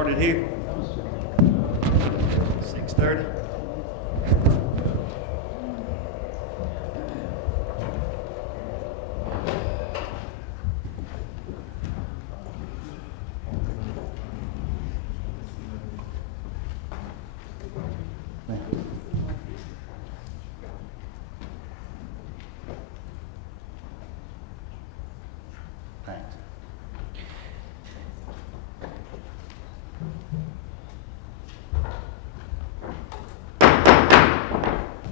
started here? 6:30. Thanks.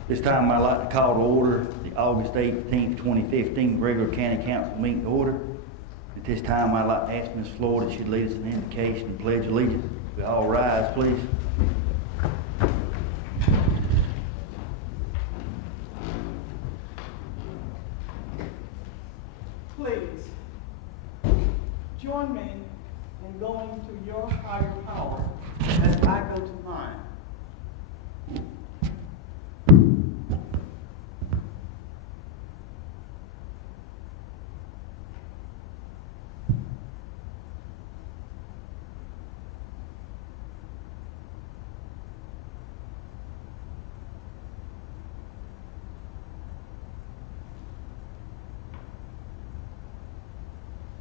This time I'd like to call to order the August 18th, 2015 regular county council meeting to order. At this time I'd like to ask Ms. Floyd if she'd lead us in an invocation and pledge allegiance. We all rise, please. Please join me in going to your higher power as I go to mine.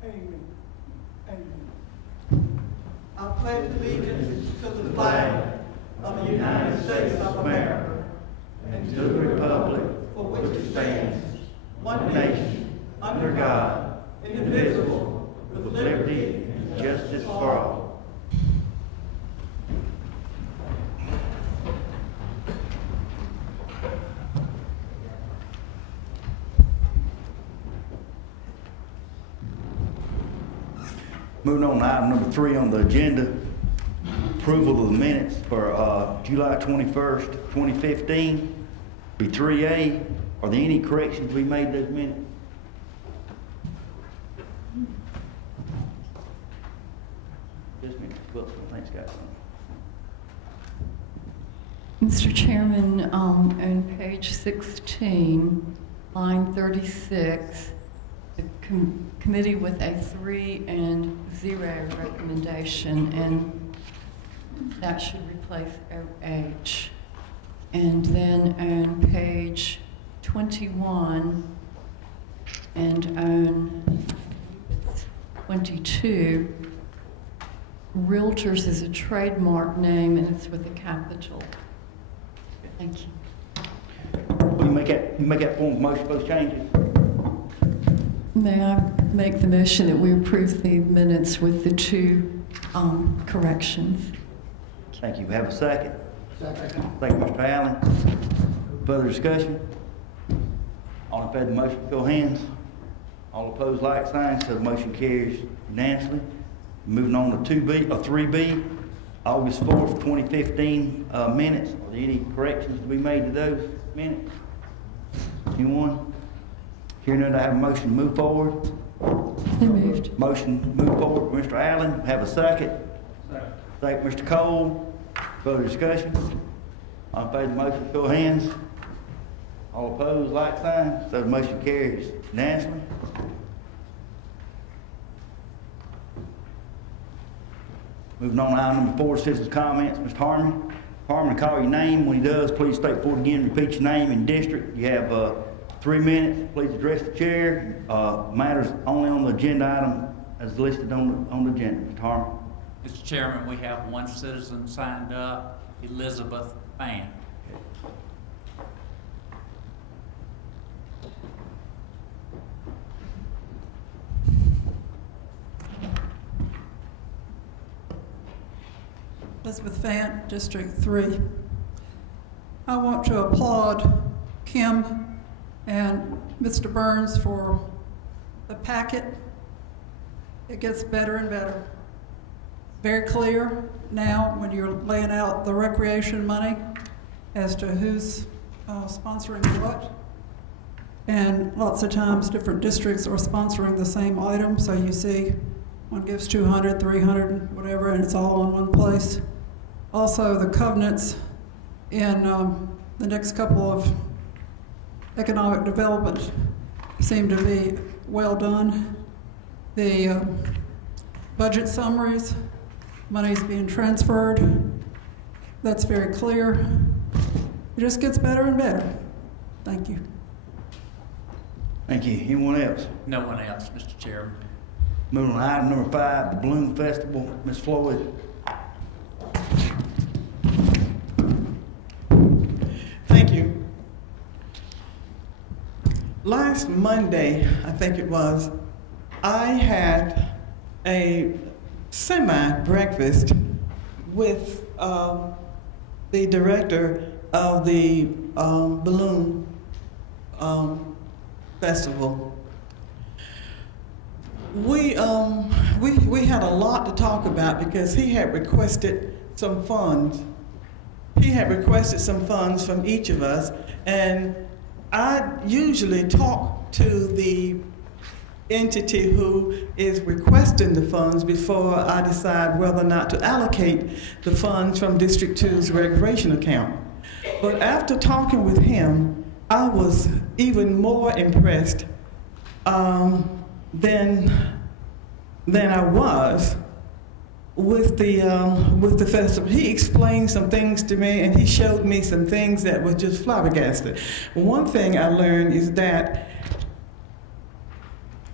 Amen. Amen. I pledge allegiance to the flag of the United States of America and to the republic for which it stands, one nation, under God, indivisible, with liberty and justice for all. Moving on to item number 3 on the agenda, approval of the minutes for July 21st, 2015, be 3A. Are there any corrections we made to those minutes? Yes, ma'am. Well, thanks, guys. Mr. Chairman, on page 16, line 36, the committee with a 3 and 0 recommendation, and that should replace OH. And then on page 21 and on 22, Realtors is a trademark name and it's with a capital. Thank you. Will you make that form of motion for those changes? May I make the motion that we approve the minutes with the 2 corrections? Thank you. Have a second? Second. Thank you, Mr. Allen. Further discussion? All in favor of the motion, show of hands. All opposed, like sign, so the motion carries unanimously. Moving on to 3B, August 4th, 2015 minutes. Are there any corrections to be made to those minutes? Anyone? Hearing none, I have a motion to move forward. So moved. Motion to move forward, Mr. Allen. Have a second. Second. Thank you, Mr. Cole. Further discussion? All in favor of the motion, show of hands. All opposed, like sign. So the motion carries unanimously. Moving on to item number 4, citizens' comments. Mr. Harmon. Harmon, call your name. When he does, please state forward again, repeat your name and district. You have 3 minutes. Please address the chair. Matters only on the agenda item as listed on the agenda. Mr. Harmon. Mr. Chairman, we have 1 citizen signed up, Elizabeth Fan. Elizabeth Fant, District 3. I want to applaud Kim and Mr. Burns for the packet. It gets better and better. Very clear now when you're laying out the recreation money as to who's sponsoring what. And lots of times different districts are sponsoring the same item, so you see one gives 200, 300, whatever, and it's all in one place. Also, the covenants in the next couple of economic development seem to be well done. The budget summaries money's being transferred. That's very clear. It just gets better and better. Thank you. Thank you. Anyone else? No one else, Mr. Chairman. Moving on to item number 5, the Balloon Festival. Ms. Floyd. Thank you. Last Monday, I think it was, I had a semi-breakfast with the director of the Balloon Festival. We had a lot to talk about because he had requested some funds. He had requested some funds from each of us, and I usually talk to the entity who is requesting the funds before I decide whether or not to allocate the funds from District 2's recreation account. But after talking with him, I was even more impressed than I was with the festival. He explained some things to me, and he showed me some things that were just flabbergasted. One thing I learned is that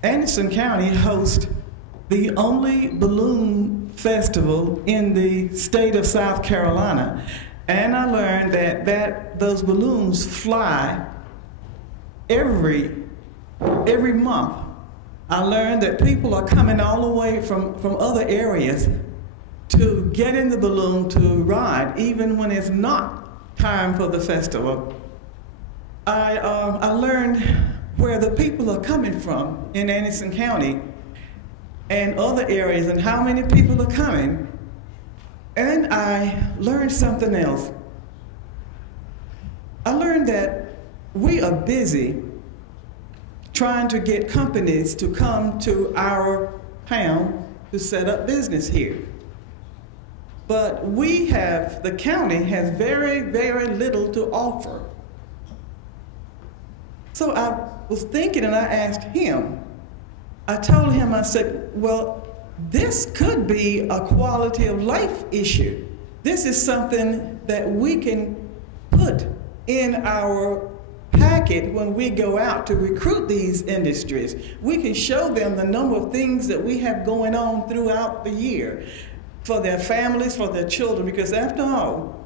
Anderson County hosts the only balloon festival in the state of South Carolina. And I learned that those balloons fly every month. I learned that people are coming all the way from other areas to get in the balloon to ride, even when it's not time for the festival. I learned where the people are coming from in Anderson County and other areas and how many people are coming. And I learned something else. I learned that we are busy trying to get companies to come to our town to set up business here. But the county has very, very little to offer. So I was thinking, and I asked him, I told him, I said, well, this could be a quality of life issue. This is something that we can put in our packet when we go out to recruit these industries. We can show them the number of things that we have going on throughout the year for their families, for their children, because after all,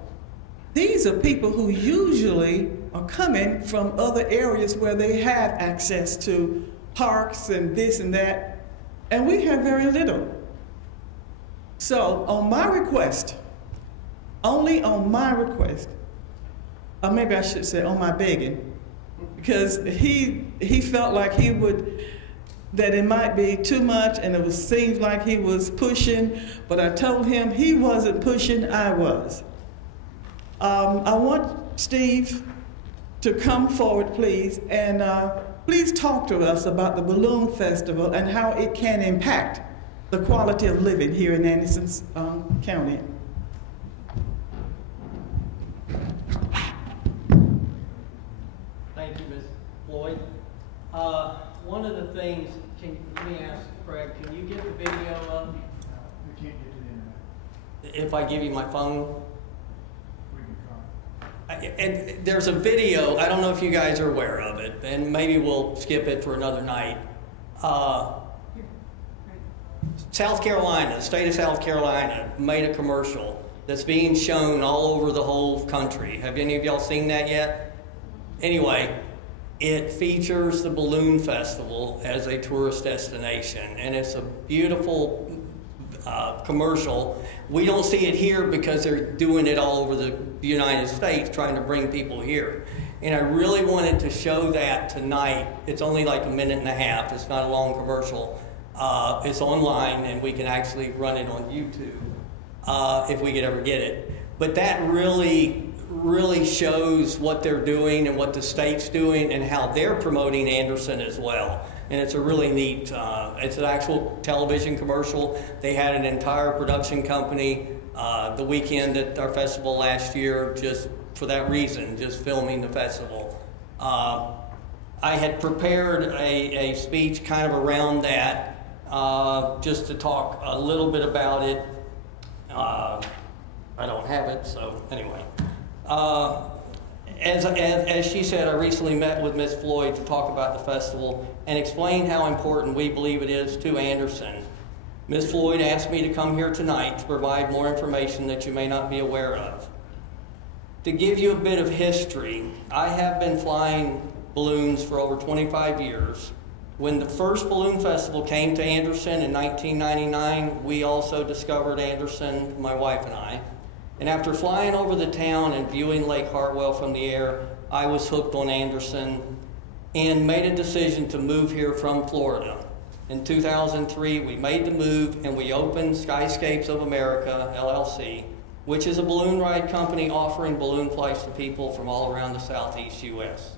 these are people who usually are coming from other areas where they have access to parks and this and that, and we have very little. So on my request, only on my request, or maybe I should say on my begging, because he felt like that it might be too much, and it seemed like he was pushing, but I told him he wasn't pushing, I was. I want Steve to come forward, please, and please talk to us about the Balloon Festival and how it can impact the quality of living here in Anderson County. Thank you, Ms. Floyd. One of the things, let me ask Craig, can you get the video up? We can't get to the internet. If I give you my phone? We can try. And there's a video, I don't know if you guys are aware of it, and maybe we'll skip it for another night. South Carolina, the state of South Carolina, made a commercial that's being shown all over the whole country. Have any of y'all seen that yet? Anyway, it features the Balloon Festival as a tourist destination, and it's a beautiful commercial. We don't see it here because they're doing it all over the United States, trying to bring people here. And I really wanted to show that tonight. It's only like a minute and a half. It's not a long commercial. It's online, and we can actually run it on YouTube if we could ever get it. But that really shows what they're doing and what the state's doing and how they're promoting Anderson as well. And it's a really neat, it's an actual television commercial. They had an entire production company the weekend at our festival last year just for that reason, just filming the festival. I had prepared a speech kind of around that, just to talk a little bit about it. I don't have it, so anyway. As she said, I recently met with Ms. Floyd to talk about the festival and explain how important we believe it is to Anderson. Ms. Floyd asked me to come here tonight to provide more information that you may not be aware of. To give you a bit of history, I have been flying balloons for over 25 years. When the first balloon festival came to Anderson in 1999, we also discovered Anderson, my wife and I. And after flying over the town and viewing Lake Hartwell from the air, I was hooked on Anderson and made a decision to move here from Florida. In 2003, we made the move and we opened Skyscapes of America, LLC, which is a balloon ride company offering balloon flights to people from all around the Southeast U.S.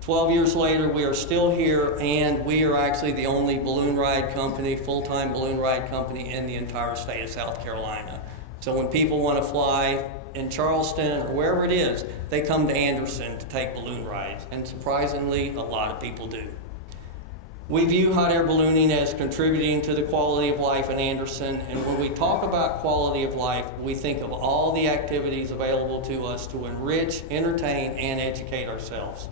12 years later, we are still here, and we are actually the only balloon ride company, full-time balloon ride company in the entire state of South Carolina. So when people want to fly in Charleston or wherever it is, they come to Anderson to take balloon rides, and surprisingly, a lot of people do. We view hot air ballooning as contributing to the quality of life in Anderson, and when we talk about quality of life, we think of all the activities available to us to enrich, entertain, and educate ourselves.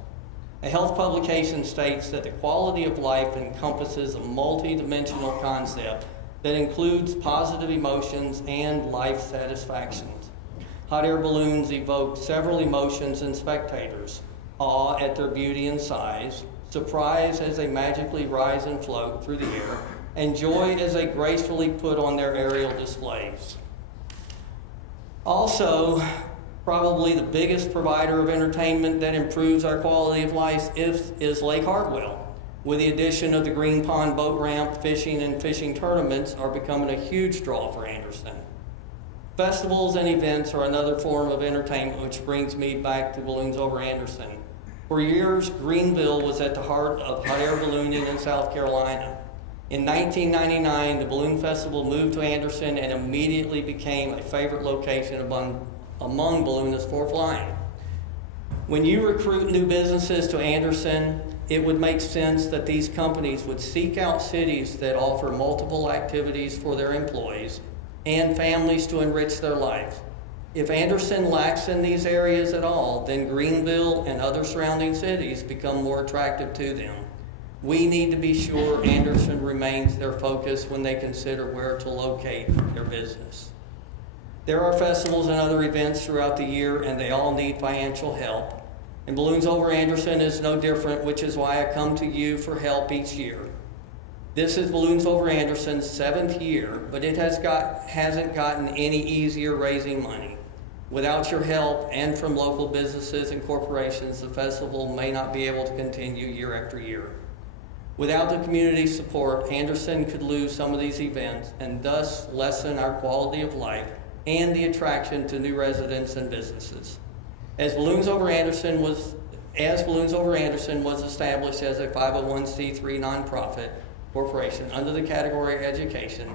A health publication states that the quality of life encompasses a multi-dimensional concept that includes positive emotions and life satisfactions. Hot air balloons evoke several emotions in spectators: awe at their beauty and size, surprise as they magically rise and float through the air, and joy as they gracefully put on their aerial displays. Also, probably the biggest provider of entertainment that improves our quality of life is Lake Hartwell. With the addition of the Green Pond boat ramp, fishing and fishing tournaments are becoming a huge draw for Anderson. Festivals and events are another form of entertainment, which brings me back to Balloons Over Anderson. For years, Greenville was at the heart of hot air ballooning in South Carolina. In 1999, the Balloon Festival moved to Anderson and immediately became a favorite location among balloonists for flying. When you recruit new businesses to Anderson, it would make sense that these companies would seek out cities that offer multiple activities for their employees and families to enrich their lives. If Anderson lacks in these areas at all, then Greenville and other surrounding cities become more attractive to them. We need to be sure Anderson remains their focus when they consider where to locate their business. There are festivals and other events throughout the year, and they all need financial help. And Balloons Over Anderson is no different, which is why I come to you for help each year. This is Balloons Over Anderson's 7th year, but it hasn't gotten any easier raising money. Without your help and from local businesses and corporations, the festival may not be able to continue year after year. Without the community support, Anderson could lose some of these events and thus lessen our quality of life and the attraction to new residents and businesses. As Balloons Over Anderson was established as a 501c3 nonprofit corporation under the category education,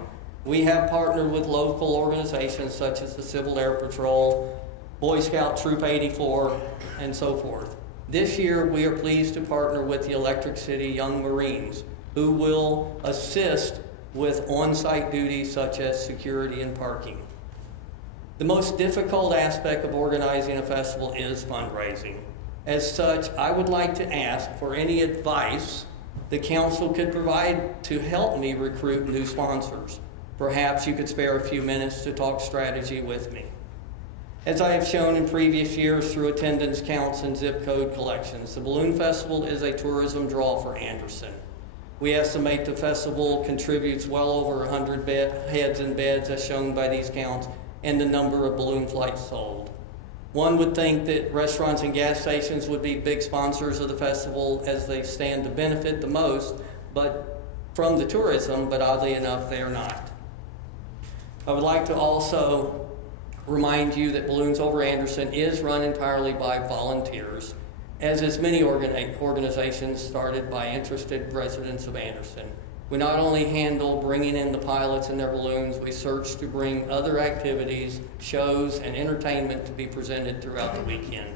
we have partnered with local organizations such as the Civil Air Patrol, Boy Scout Troop 84, and so forth. This year, we are pleased to partner with the Electric City Young Marines, who will assist with on-site duties such as security and parking. The most difficult aspect of organizing a festival is fundraising. As such, I would like to ask for any advice the council could provide to help me recruit new sponsors. Perhaps you could spare a few minutes to talk strategy with me. As I have shown in previous years through attendance counts and zip code collections, the Balloon Festival is a tourism draw for Anderson. We estimate the festival contributes well over 100 heads and beds as shown by these counts and the number of balloon flights sold. One would think that restaurants and gas stations would be big sponsors of the festival as they stand to benefit the most from the tourism, but oddly enough, they are not. I would like to also remind you that Balloons Over Anderson is run entirely by volunteers, as is many organizations started by interested residents of Anderson. We not only handle bringing in the pilots and their balloons, we search to bring other activities, shows, and entertainment to be presented throughout the weekend.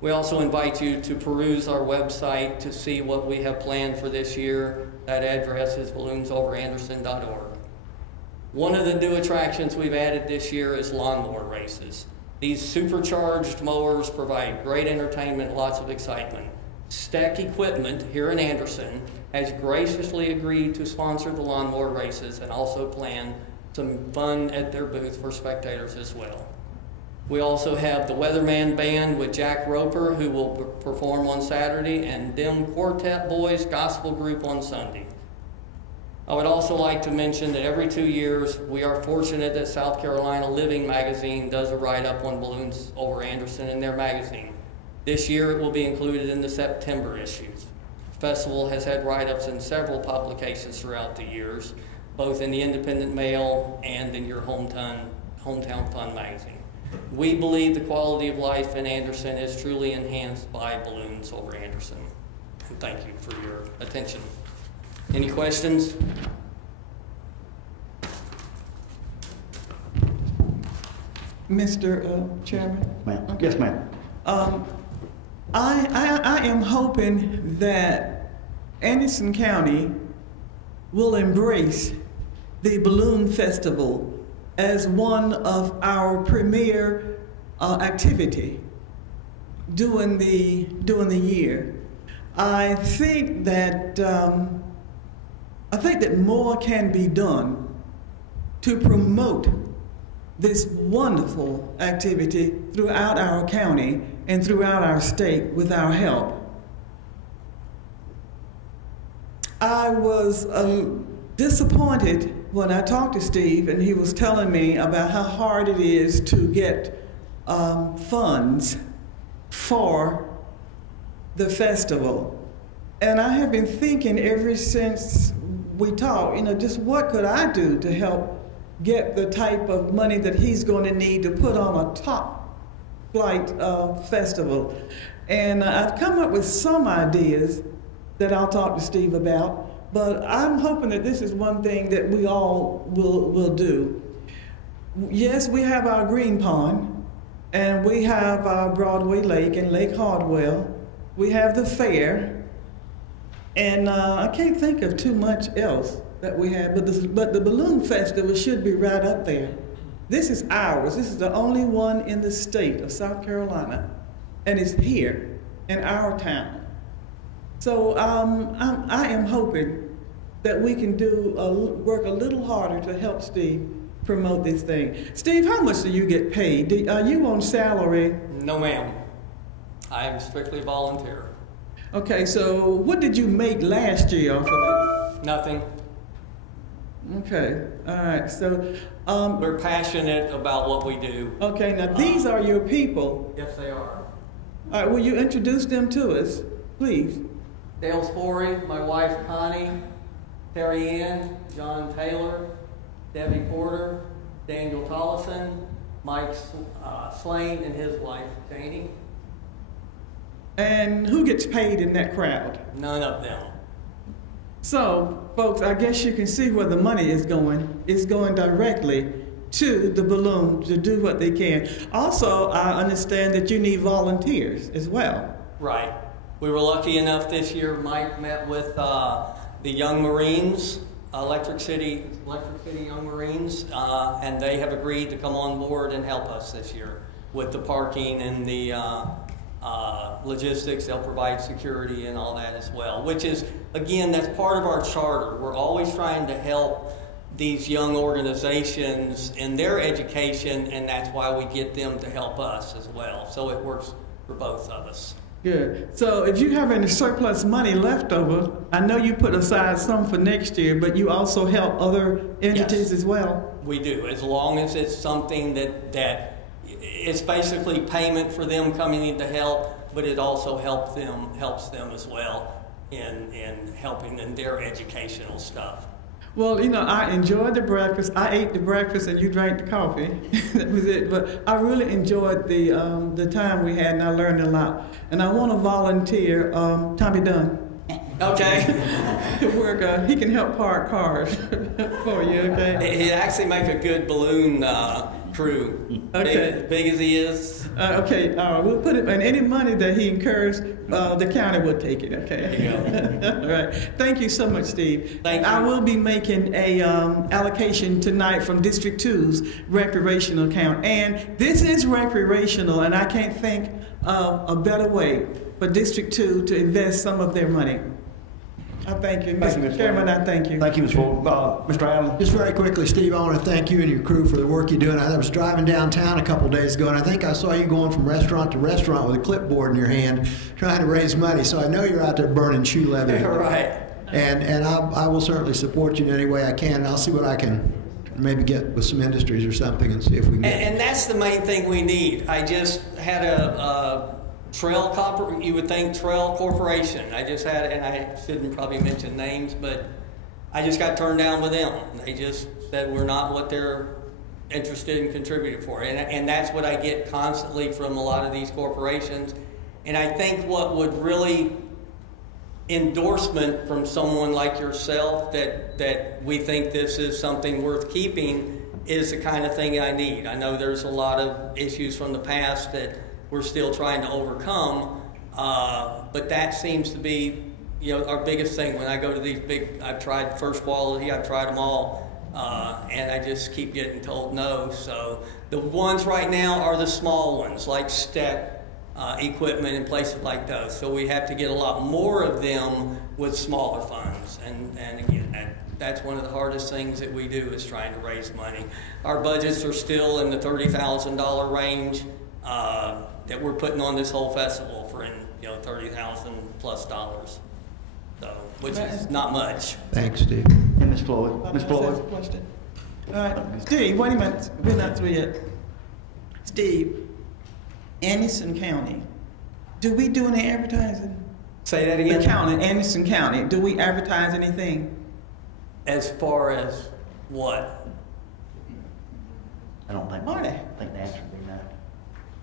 We also invite you to peruse our website to see what we have planned for this year. That address is balloonsoveranderson.org. One of the new attractions we've added this year is lawnmower races. These supercharged mowers provide great entertainment, lots of excitement. Stack Equipment here in Anderson has graciously agreed to sponsor the lawnmower races and also plan some fun at their booth for spectators as well. We also have the Weatherman Band with Jack Roper, who will perform on Saturday, and them Quartet Boys Gospel Group on Sunday. I would also like to mention that every 2 years, we are fortunate that South Carolina Living magazine does a write-up on balloons over Anderson in their magazine. This year, it will be included in the September issues. The festival has had write-ups in several publications throughout the years, both in the Independent Mail and in your Hometown Fun magazine. We believe the quality of life in Anderson is truly enhanced by balloons over Anderson. And thank you for your attention. Any questions? Mr. Chairman? Ma'am. Okay. Yes, ma'am. I am hoping that Anderson County will embrace the Balloon Festival as one of our premier activity during the year. I think that more can be done to promote this wonderful activity throughout our county and throughout our state with our help. I was disappointed when I talked to Steve and he was telling me about how hard it is to get funds for the festival. And I have been thinking ever since we talked, you know, just what could I do to help get the type of money that he's going to need to put on a top flight festival. And I've come up with some ideas that I'll talk to Steve about, but I'm hoping that this is one thing that we all will do. Yes, we have our Green Pond, and we have our Broadway Lake and Lake Hardwell. We have the fair, and I can't think of too much else that we have, but the Balloon Festival should be right up there. This is ours. This is the only one in the state of South Carolina, and it's here in our town. So I am hoping that we can work a little harder to help Steve promote this thing. Steve, how much do you get paid? Are you on salary? No, ma'am. I am strictly volunteer. Okay, so what did you make last year off of this? Nothing. Okay, all right, so... We're passionate about what we do. Okay, now these are your people. Yes, they are. All right, will you introduce them to us, please? Dale Sporey, my wife Connie, Terry Ann, John Taylor, Debbie Porter, Daniel Tollison, Mike Slane, and his wife Janie. And who gets paid in that crowd? None of them. So, folks, I guess you can see where the money is going. It's going directly to the balloon to do what they can. Also, I understand that you need volunteers as well. Right. We were lucky enough this year, Mike met with the Young Marines, Electric City Young Marines, and they have agreed to come on board and help us this year with the parking and the logistics. They'll provide security and all that as well, which is, again, that's part of our charter. We're always trying to help these young organizations in their education, and that's why we get them to help us as well. So it works for both of us. Good. So if you have any surplus money left over, I know you put aside some for next year, but you also help other entities as well? We do, as long as it's something that it's basically payment for them coming in to help, but it also helps them as well in helping in their educational stuff. Well, you know, I enjoyed the breakfast. I ate the breakfast and you drank the coffee. That was it. But I really enjoyed the time we had, and I learned a lot. And I want to volunteer. Tommy Dunn. Okay. Where he can help park cars for you, okay? He actually make a good balloon crew. Okay. Big as he is. Okay, we'll put it, and any money that he incurs, the county will take it, okay? There you go. All right. Thank you so much, Steve. Thank you. I will be making a allocation tonight from District 2's recreational account. And this is recreational, and I can't think of a better way for District 2 to invest some of their money. I thank you. Thank you, Mr. Mr. Chairman, I thank you. Thank you, Ms. Ford. Mr. Allen? Just very quickly, Steve, I want to thank you and your crew for the work you're doing. I was driving downtown a couple days ago, and I think I saw you going from restaurant to restaurant with a clipboard in your hand, trying to raise money. So I know you're out there burning shoe leather. Right. And I will certainly support you in any way I can. And I'll see what I can maybe get with some industries or something and see if we can get. And that's the main thing we need. I just had a you would think Trail Corporation. I just had, and I shouldn't probably mention names, but I just got turned down with them. They just said we're not what they're interested in contributing for. And that's what I get constantly from a lot of these corporations. And I think what would really endorsement from someone like yourself that we think this is something worth keeping is the kind of thing I need. I know there's a lot of issues from the past that we're still trying to overcome, but that seems to be, our biggest thing. When I go to these big, I've tried First Quality, I've tried them all, and I just keep getting told no. So the ones right now are the small ones, like STEC equipment and places like those. So we have to get a lot more of them with smaller funds. And again, that's one of the hardest things that we do is trying to raise money. Our budgets are still in the $30,000 range. That we're putting on this whole festival for $30,000 plus, so which is not much. Thanks, Steve. And Ms. Floyd? Ms. Floyd? Question. All right, Steve, wait a minute. We're not through yet. Steve, Anderson County, do we do any advertising? Say that again? The county, Anderson County, do we advertise anything? As far as what? I don't think. Money. I think the answer would be no.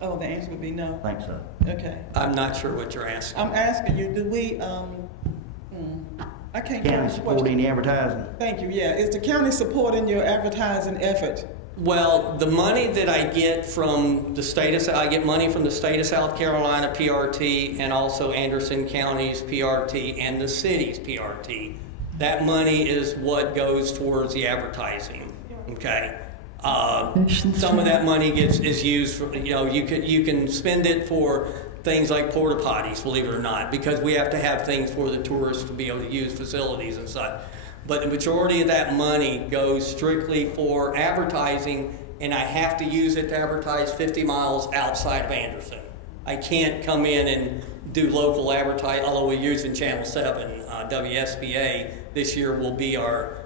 Oh, the answer would be no. I think so. Okay. I'm not sure what you're asking. I'm asking you, do we, I can't County remember support what- any advertising? Thank you, yeah. Is the county supporting your advertising effort? Well, the money that I get from the state of, I get money from the state of South Carolina PRT and also Anderson County's PRT and the city's PRT. That money is what goes towards the advertising, okay? Some of that money is used for, you can spend it for things like porta potties, believe it or not, because we have to have things for the tourists to be able to use facilities and such. But the majority of that money goes strictly for advertising, and I have to use it to advertise 50 miles outside of Anderson. I can't come in and do local advertising, although we're using Channel 7. WSBA this year will be our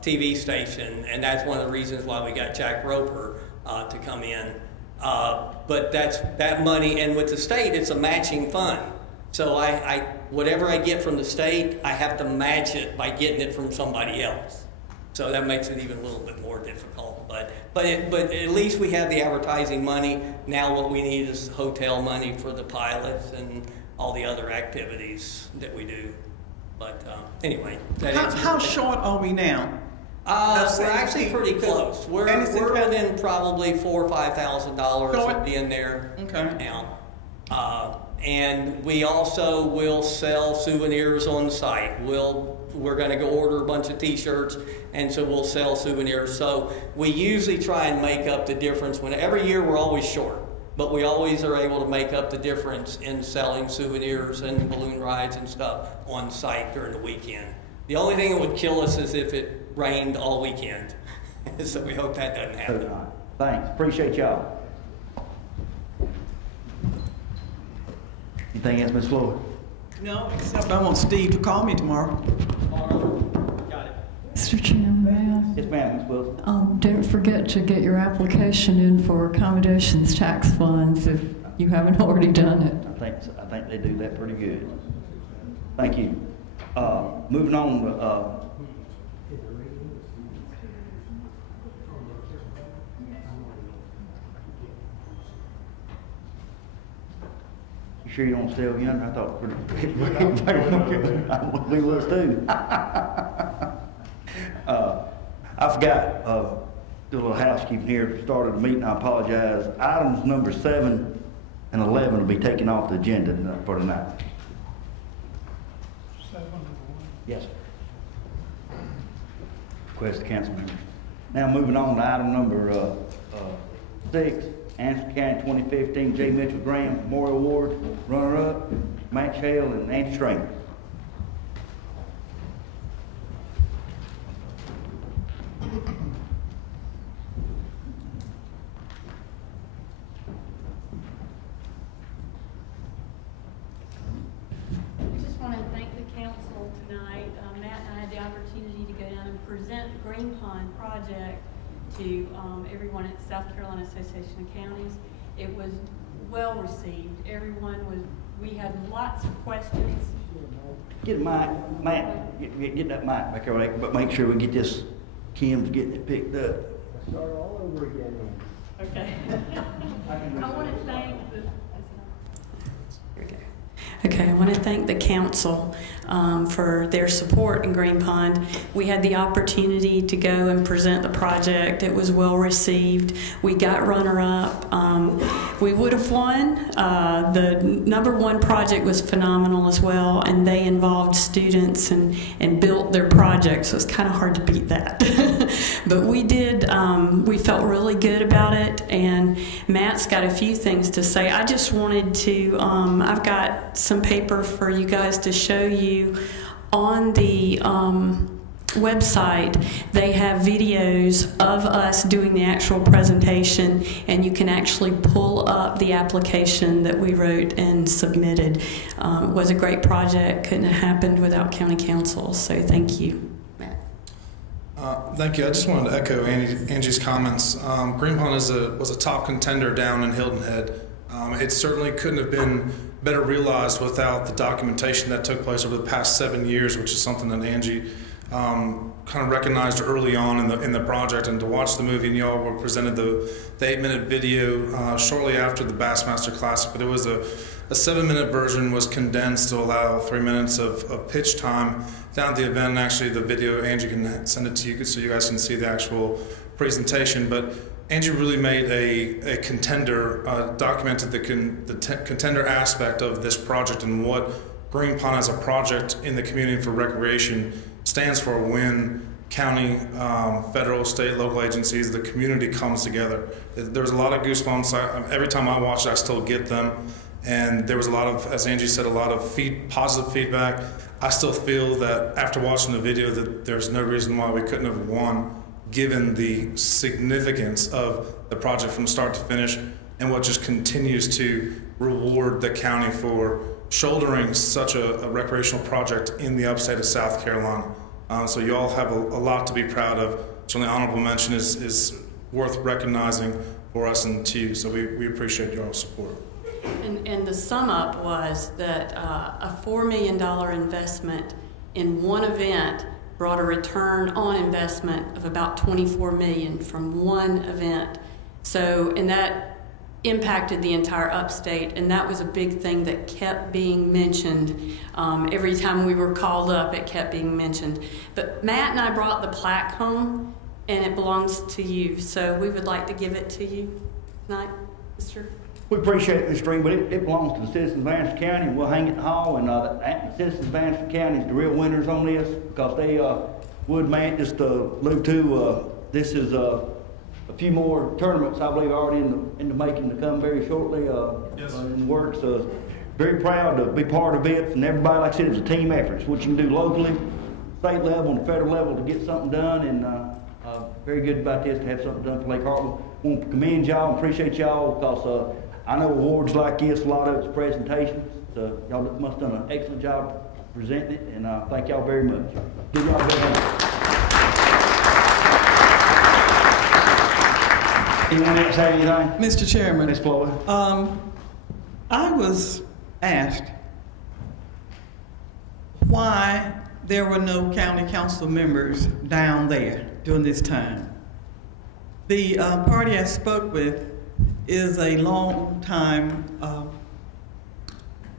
TV station, and that's one of the reasons why we got Jack Roper to come in. But that's that money, and with the state, it's a matching fund. So whatever I get from the state, I have to match it by getting it from somebody else. So that makes it even a little bit more difficult. But at least we have the advertising money. Now what we need is hotel money for the pilots and all the other activities that we do. But anyway, How short are we now? We're actually pretty close. We're within probably $4,000 or $5,000 of being there now. And we also will sell souvenirs on the site. We're going to go order a bunch of T-shirts, and so we'll sell souvenirs. So we usually try and make up the difference. Every year we're always short, but we always are able to make up the difference in selling souvenirs and balloon rides and stuff on site during the weekend. The only thing that would kill us is if it rained all weekend. So we hope that doesn't happen. Thanks. Appreciate y'all. Anything else, Ms. Floyd? No, except I want Steve to call me tomorrow. Got it. Mr. Chairman, Yes, ma'am, Ms. Wilson. don't forget to get your application in for accommodations tax funds if you haven't already done it. I think they do that pretty good. Thank you. Moving on, sure you don't sell yonder? I thought we was too. I forgot, do a little housekeeping here. Started the meeting, I apologize. Items number 7 and 11 will be taken off the agenda for tonight. 7 and 1. Yes, sir. Request the council members. Now moving on to item number 6, Anderson County 2015 J. Mitchell Graham Memorial Award, runner-up, Matt Shale and Andy Stranger. We just want to thank the council tonight. Matt and I had the opportunity to go down and present the Green Pond project to everyone at South Carolina Association of Counties. It was well received. We had lots of questions. Get a mic, Matt, get that mic back there, but make sure we get this, Kim's getting it picked up. Start all over again. Okay. I want to thank the... Okay, I want to thank the council for their support in Green Pond. We had the opportunity to go and present the project. It was well received. We got runner-up. We would have won. The #1 project was phenomenal as well, and they involved students and built their project, so it's kind of hard to beat that. But we did, we felt really good about it, and Matt's got a few things to say. I just wanted to, I've got some paper for you guys to show you. On the website, they have videos of us doing the actual presentation, and you can actually pull up the application that we wrote and submitted. It was a great project, couldn't have happened without county council, so thank you. Matt. Thank you. I just wanted to echo Angie's comments. Green Pond was a top contender down in Hilton Head. It certainly couldn't have been better realized without the documentation that took place over the past 7 years, which is something that Angie kind of recognized early on in the project. And to watch the movie, and y'all were presented the 8-minute video shortly after the Bassmaster Classic, but it was a 7-minute version was condensed to allow 3 minutes of pitch time down at the event. And actually, the video, Angie can send it to you so you guys can see the actual presentation. But Angie really made a contender, documented the contender aspect of this project and what Green Pond as a project in the community for recreation stands for. When county, federal, state, local agencies, the community comes together. There's a lot of goosebumps. Every time I watch it, I still get them. And there was a lot of, as Angie said, a lot of positive feedback. I still feel that after watching the video that there's no reason why we couldn't have won, given the significance of the project from start to finish and what just continues to reward the county for shouldering such a recreational project in the upstate of South Carolina. So you all have a lot to be proud of. Certainly honorable mention is worth recognizing for us and to you, so we appreciate your support. And the sum up was that a $4 million investment in one event brought a return on investment of about $24 million from one event. So, and that impacted the entire upstate, and that was a big thing that kept being mentioned. Every time we were called up, it kept being mentioned. But Matt and I brought the plaque home, and it belongs to you. So we would like to give it to you tonight, Mr. We appreciate it, Ms. Green, but it belongs to the citizens of Anderson County, and we'll hang it in the hall, and the citizens of Anderson County is the real winners on this, because they would, man, just allude to, this is a few more tournaments, I believe, already in the making to come very shortly, Yes. in the works. Very proud to be part of it, and everybody, like I said, it was a team effort. It's what you can do locally, state level, and federal level to get something done, and very good about this, to have something done for Lake Hartwell. I want to commend y'all and appreciate y'all, because I know awards like this, a lot of it's presentations, so y'all must have done an excellent job presenting it, and thank y'all very much. Give y'all a big hand. Anyone else have anything? Mr. Chairman, Ms. Floyd. I was asked why there were no county council members down there during this time. The party I spoke with is a long time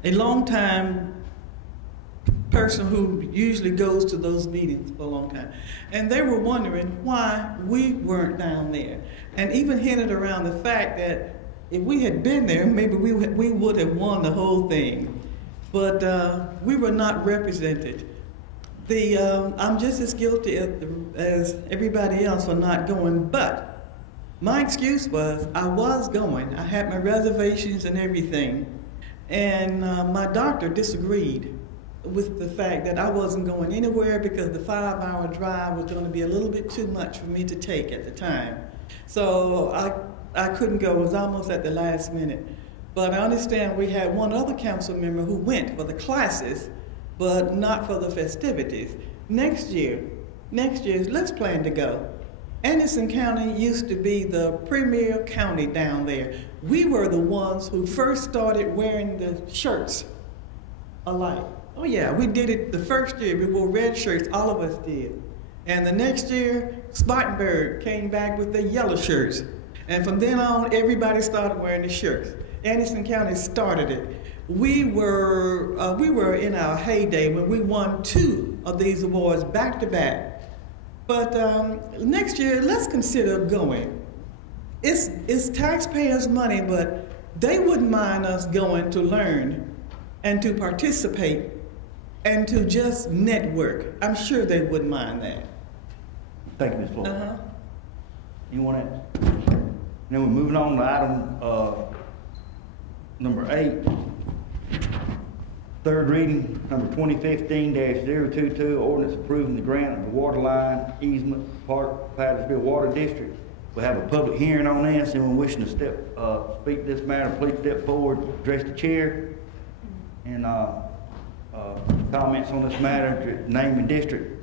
a long-time person who usually goes to those meetings for a long time. And they were wondering why we weren't down there. And even hinted around the fact that if we had been there, maybe we would have won the whole thing. But we were not represented. I'm just as guilty as everybody else for not going, but my excuse was I was going. I had my reservations and everything. And my doctor disagreed with the fact that I wasn't going anywhere because the 5-hour drive was going to be a little bit too much for me to take at the time. So I couldn't go. It was almost at the last minute. But I understand we had one other council member who went for the classes, but not for the festivities. Next year, let's plan to go. Anderson County used to be the premier county down there. We were the ones who first started wearing the shirts alike. Oh yeah, we did it the first year. We wore red shirts, all of us did. And the next year, Spartanburg came back with the yellow shirts. And from then on, everybody started wearing the shirts. Anderson County started it. We were in our heyday when we won 2 of these awards back to back. But next year, let's consider going. It's taxpayers' money, but they wouldn't mind us going to learn and to participate and to just network. I'm sure they wouldn't mind that. Thank you, Ms. Floyd. Anyone else? Now we're moving on to item number 8. Third reading, number 2015-022, ordinance approving the grant of the water line easement, Park Pattersville Water District. We'll have a public hearing on this. Anyone wishing to speak to this matter, please step forward, address the chair, and comments on this matter, name and district,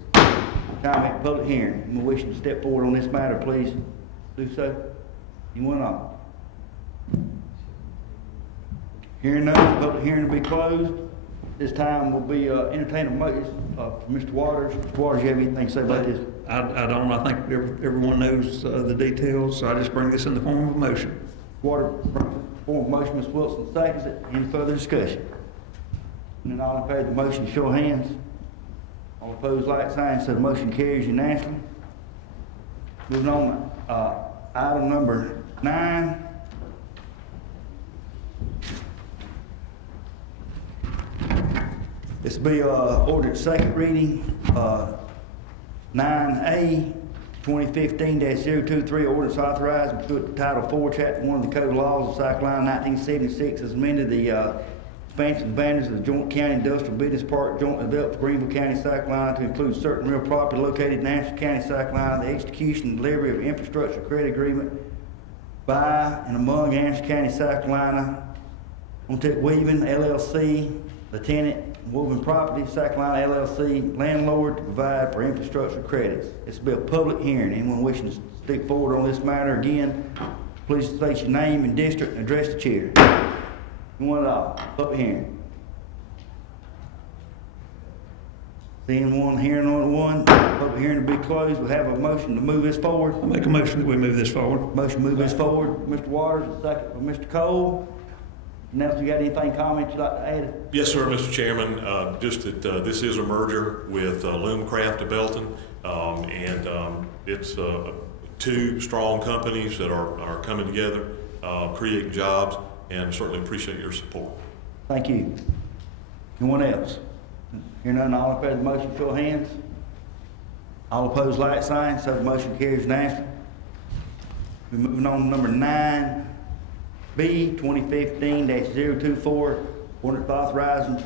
comment, public hearing. Anyone wishing to step forward on this matter, please do so. Anyone else? Hearing none, public hearing will be closed. This time will be entertaining a motion for Mr. Waters. Mr. Waters, you have anything to say about this? I don't. I think everyone knows the details, so I just bring this in the form of a motion. Water, form of motion, Ms. Wilson seconds it. Any further discussion? And then all in favor of the motion, show of hands. All opposed, like sign, so the motion carries unanimously. Moving on, item number 9. This will be ordinance second reading, 9A, 2015-023, ordinance authorizing pursuant to Title 4, Chapter 1 of the Code of Laws of South Carolina 1976 as amended the expansion and boundaries of the Joint County Industrial Business Park jointly developed for Greenville County, South Carolina to include certain real property located in Anderson County, South Carolina, the execution and delivery of infrastructure credit agreement by and among Anderson County, South Carolina, Ontech Weaving, LLC, the tenant, Woven Property, South Carolina, LLC, landlord to provide for infrastructure credits. This will be a public hearing. Anyone wishing to stick forward on this matter again, please state your name and district and address the chair. Anyone at all? Public hearing. Seeing one, hearing on one, public hearing to be closed. We'll have a motion to move this forward. I'll make a motion that we move this forward. Motion to move this forward. Mr. Waters, a second from Mr. Cole. Nelson, you got anything, comments you'd like to add? Yes, sir, Mr. Chairman. Just that this is a merger with Loomcraft of Belton, and it's 2 strong companies that are coming together, creating jobs, and certainly appreciate your support. Thank you. Anyone else? Hearing none, all in favor of the motion, show of hands. All opposed, like sign, so the motion carries unanimously. We're moving on to number 9. B, 2015-024, ordinance authorizing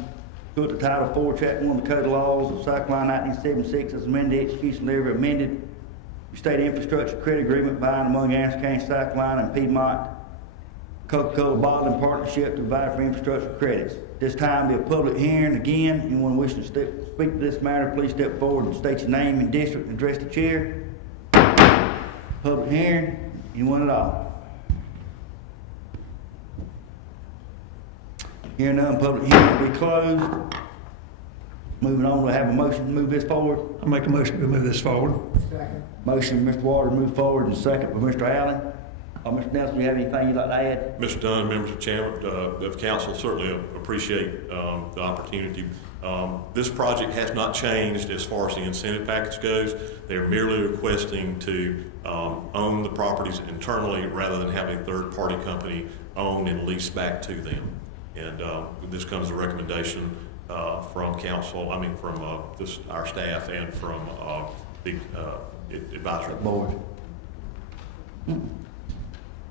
pursuant to Title 4, Chapter 1 of the Code of Laws of South Carolina 1976 as amended, execution delivery amended state infrastructure credit agreement by and among Anderson County, South Carolina and Piedmont Coca-Cola Bottling Partnership to provide for infrastructure credits. This time be a public hearing. Again, anyone wishing to speak to this matter, please step forward and state your name and district and address the chair. Public hearing. Anyone at all? Hearing none, public hearing will be closed. Moving on, we'll have a motion to move this forward. I'll make a motion to move this forward. Second. Motion, Mr. Waters, move forward, and second by Mr. Allen. Mr. Nelson, do you have anything you'd like to add? Mr. Dunn, members of council, certainly appreciate the opportunity. This project has not changed as far as the incentive package goes. They're merely requesting to own the properties internally rather than having a third-party company own and lease back to them. And this comes as a recommendation from council, from our staff and from the advisory board.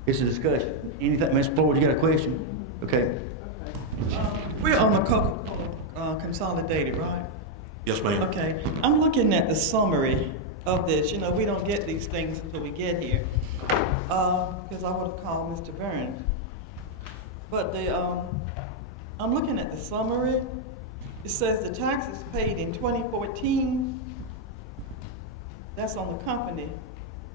It's a discussion. Anything, Ms. Floyd, you got a question? Okay. We're on the Coca-Cola Consolidated, right? Yes, ma'am. Okay. I'm looking at the summary of this. You know, we don't get these things until we get here. Because I would have called Mr. Burns. But I'm looking at the summary. It says the taxes paid in 2014, that's on the company,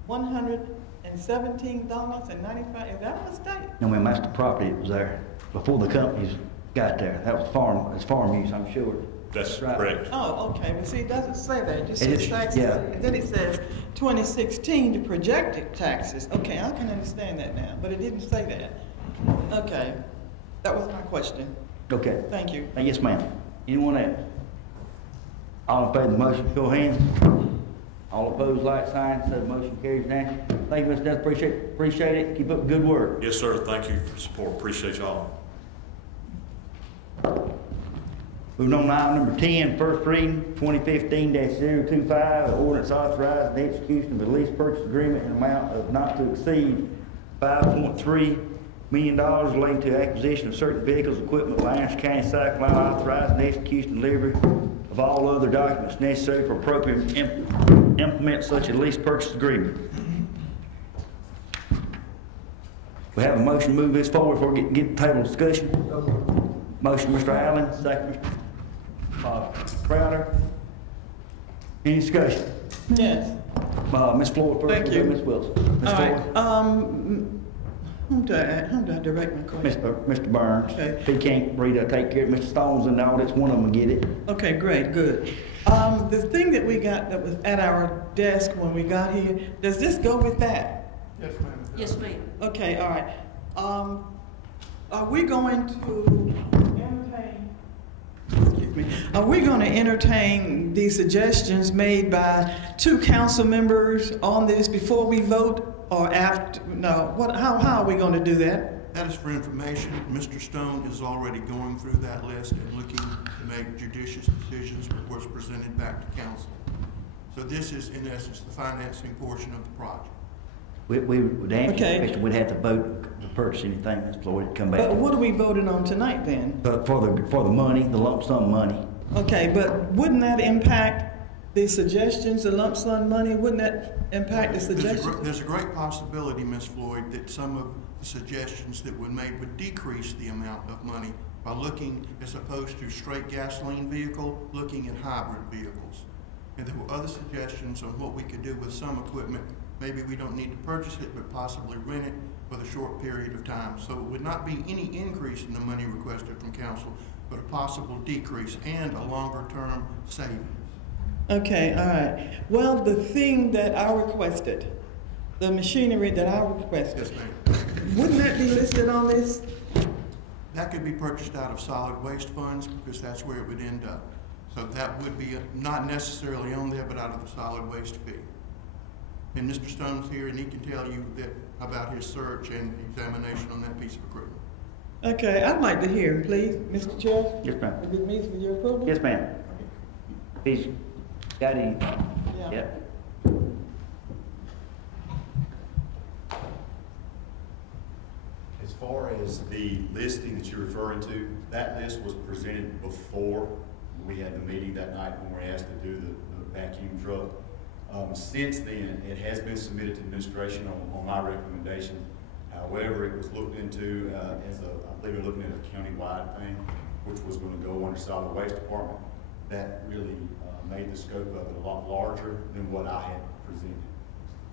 $117.95. Is that a mistake? No, ma'am, that's the property that was there before the companies got there. That was farm, it's farm use, I'm sure. That's right. Correct. Oh, okay. But see, it doesn't say that. It just It says is, taxes. yeah. And then it says 2016, the projected taxes. Okay, I can understand that now, but it didn't say that. Okay. That was my question. Okay. Thank you. Yes, ma'am. Anyone else? All in favor of the motion, show of hands. All opposed, like sign, so the motion carries now. Thank you, Mr. Dunn. Appreciate it. Keep up the good work. Yes, sir. Thank you for the support. Appreciate y'all. Moving on to item number 10, first reading, 2015-025, an ordinance authorizing the execution of a lease purchase agreement in an amount of not to exceed $5.3 million relating to acquisition of certain vehicles, equipment, Lawrence County, South Carolina, authorizing the execution and delivery of all other documents necessary for appropriate implement such a lease purchase agreement. We have a motion to move this forward before we get the table discussion. Motion, Mr. Allen, second, Mr. Crowder. Any discussion? Yes. Ms. Floyd first. Thank you. Ms. Wilson. Ms. All Floyd. right. Whom do I direct my question? Mr. Burns. Okay. If he can't read it, take care of Mr. Stone's and all, that's one of them will get it. Okay, great, good. The thing that we got that was at our desk when we got here, does this go with that? Yes, ma'am. Yes, ma'am. Okay, all right. Are we going to entertain, excuse me, are we going to entertain the suggestions made by 2 council members on this before we vote or after? No, how are we going to do that? That is for information. Mr. Stone is already going through that list and looking to make judicious decisions before it's presented back to council. So this is, in essence, the financing portion of the project. We would answer Okay. the question, we'd have to vote to purchase anything, Ms. Floyd, to come back. But what are we voting on tonight then? But for the money, the lump sum money. Okay, but wouldn't that impact the suggestions, the lump sum money? Wouldn't that impact the suggestions? There's a great possibility, Ms. Floyd, that some of the suggestions that were made would decrease the amount of money by looking, as opposed to straight gasoline vehicle, looking at hybrid vehicles. And there were other suggestions on what we could do with some equipment. Maybe we don't need to purchase it, but possibly rent it for the short period of time. So it would not be any increase in the money requested from council, but a possible decrease and a longer term savings. Okay, all right. Well, the thing that I requested, the machinery that I requested, Yes, ma'am. wouldn't that be listed on this? That could be purchased out of solid waste funds because that's where it would end up. So that would be not necessarily on there, but out of the solid waste fee. And Mr. Stone's here, and he can tell you that about his search and examination on that piece of equipment. Okay, I'd like to hear him, please, Mr. Chair. Yes, ma'am. If it meets with your approval? Yes, ma'am. He's got any? Yeah. Yep. As far as the listing that you're referring to, that list was presented before we had the meeting that night when we were asked to do the vacuum truck. Since then, it has been submitted to administration on my recommendation. However, it was looked into as I believe we're looking at a countywide thing, which was going to go under solid waste department. That really made the scope of it a lot larger than what I had presented.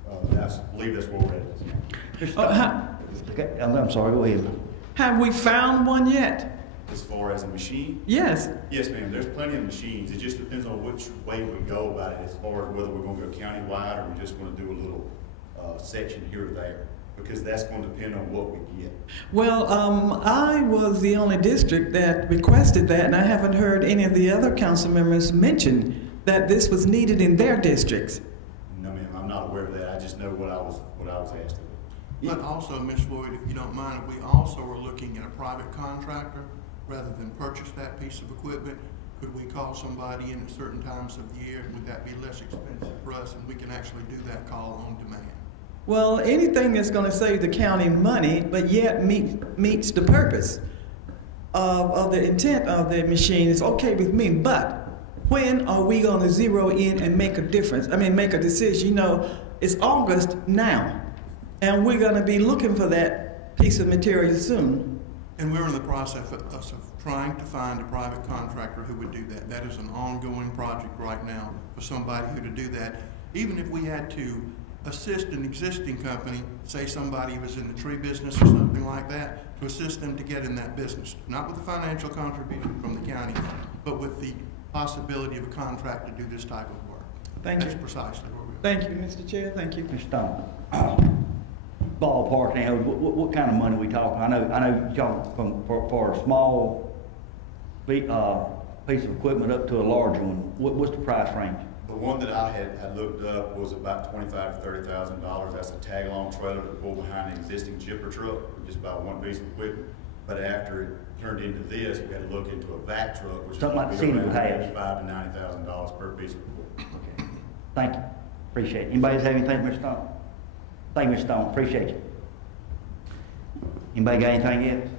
I believe that's where we're at. Okay, I'm sorry, go ahead. Have we found one yet? As far as a machine? Yes. Yes, ma'am. There's plenty of machines. It just depends on which way we go about it, as far as whether we're going to go countywide or we're just going to do a little section here or there. because that's going to depend on what we get. Well, I was the only district that requested that, and I haven't heard any of the other council members mention that this was needed in their districts. No, ma'am, I'm not aware of that. I just know what I was asked of. But also, Ms. Floyd, if you don't mind, we also are looking at a private contractor rather than purchase that piece of equipment. Could we call somebody in at certain times of the year? Would that be less expensive for us, and we can actually do that call on demand? Well, anything that's going to save the county money, but yet meets the purpose of the intent of the machine is okay with me. But when are we going to zero in and make a difference? I mean, make a decision. You know, it's August now, and we're going to be looking for that piece of material soon. And we're in the process of trying to find a private contractor who would do that. That is an ongoing project right now for somebody who to do that. Even if we had to assist an existing company, say somebody was in the tree business or something like that, to assist them to get in that business. Not with the financial contribution from the county, but with the possibility of a contract to do this type of work. Thank you. That's precisely where we are. Thank you, Mr. Chair. Thank you. Mr. Stone. Ballpark now, what kind of money are we talking? I know y'all for a small piece of equipment up to a larger one. What's the price range? The one that I had looked up was about $25,000 to $30,000. That's a tag-along trailer to pull behind an existing chipper truck, just about one piece of equipment. But after it turned into this, we had to look into a vac truck, which something like the city would have. $85,000 to $90,000 per piece of equipment. Okay. Thank you. Appreciate it. Anybody have anything, Mr. Stone? Thank you, Mr. Stone. Appreciate you. Anybody got anything else?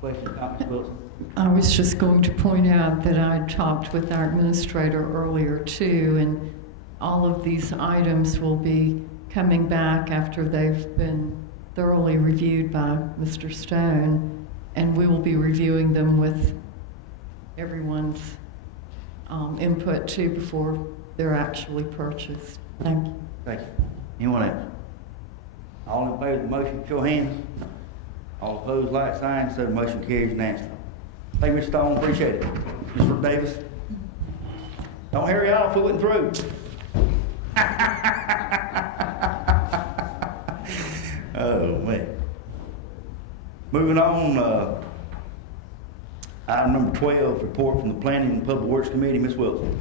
Questions, comments, Wilson? I was just going to point out that I talked with our administrator earlier too, and all of these items will be coming back after they've been thoroughly reviewed by Mr. Stone, and we will be reviewing them with everyone's input too before they're actually purchased. Thank you. Thank you. Anyone else? All in favor of the motion, show hands. All opposed, like sign, so the motion carries unanimously. Thank you, Mr. Stone. Appreciate it. Mr. Davis? Don't hurry off. We went through. Oh, man. Moving on, item number 12, report from the Planning and Public Works Committee. Ms. Wilson.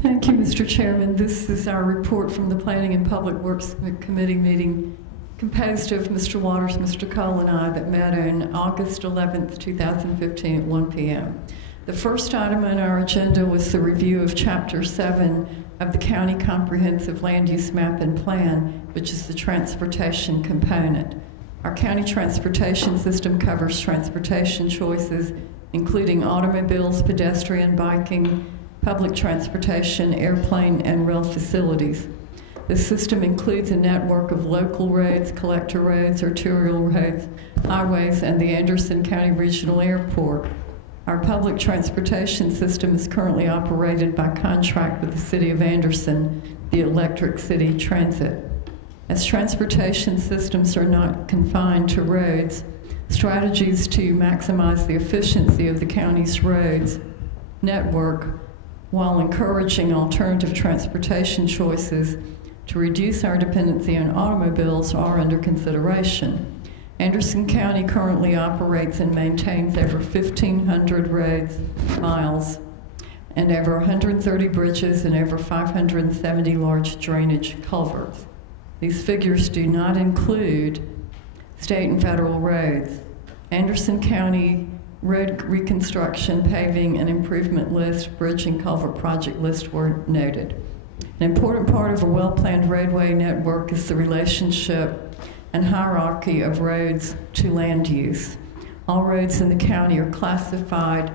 Thank you, Mr. Chairman. This is our report from the Planning and Public Works Committee meeting composed of Mr. Waters, Mr. Cole, and I that met on August 11th, 2015 at 1 p.m. The first item on our agenda was the review of Chapter 7 of the County Comprehensive Land Use Map and Plan, which is the transportation component. Our county transportation system covers transportation choices, including automobiles, pedestrian, biking, public transportation, airplane, and rail facilities. The system includes a network of local roads, collector roads, arterial roads, highways, and the Anderson County Regional Airport. Our public transportation system is currently operated by contract with the City of Anderson, the Electric City Transit. As transportation systems are not confined to roads, strategies to maximize the efficiency of the county's roads network while encouraging alternative transportation choices to reduce our dependency on automobiles are under consideration. Anderson County currently operates and maintains over 1,500 roads, miles, and over 130 bridges and over 570 large drainage culverts. These figures do not include state and federal roads. Anderson County road reconstruction, paving, and improvement list, bridge and culvert project list were noted. An important part of a well-planned roadway network is the relationship and hierarchy of roads to land use. All roads in the county are classified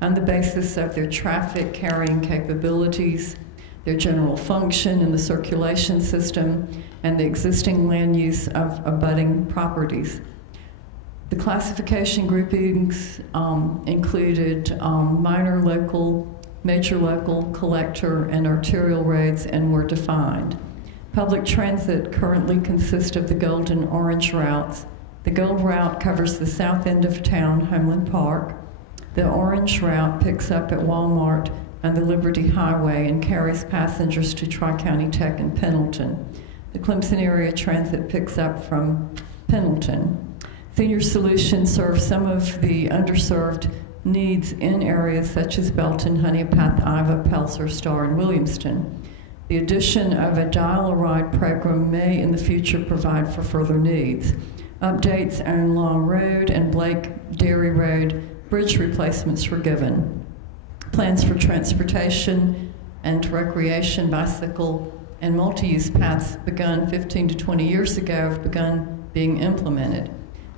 on the basis of their traffic carrying capabilities, their general function in the circulation system, and the existing land use of abutting properties. The classification groupings included minor local, major local, collector, and arterial roads, and were defined. Public transit currently consists of the Gold and Orange routes. The Gold route covers the south end of town, Homeland Park. The Orange route picks up at Walmart and the Liberty Highway and carries passengers to Tri-County Tech and Pendleton. The Clemson area transit picks up from Pendleton. Senior Solutions serves some of the underserved needs in areas such as Belton, Honeypath, Iva, Pelser, Star, and Williamston. The addition of a dial-a-ride program may in the future provide for further needs. Updates on Long Road and Blake Dairy Road bridge replacements were given. Plans for transportation and recreation, bicycle, and multi-use paths begun 15 to 20 years ago have begun being implemented.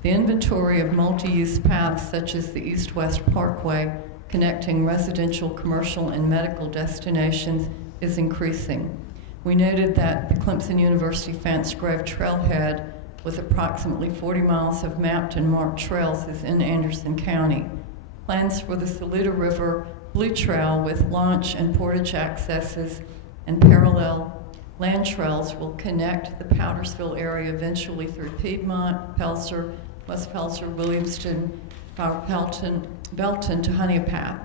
The inventory of multi-use paths such as the East-West Parkway connecting residential, commercial, and medical destinations is increasing. We noted that the Clemson University Fence Grove Trailhead with approximately 40 miles of mapped and marked trails is in Anderson County. Plans for the Saluda River Blue Trail with launch and portage accesses and parallel land trails will connect the Powdersville area eventually through Piedmont, Pelser, West Pelser, Williamston, Belton to Honeypath.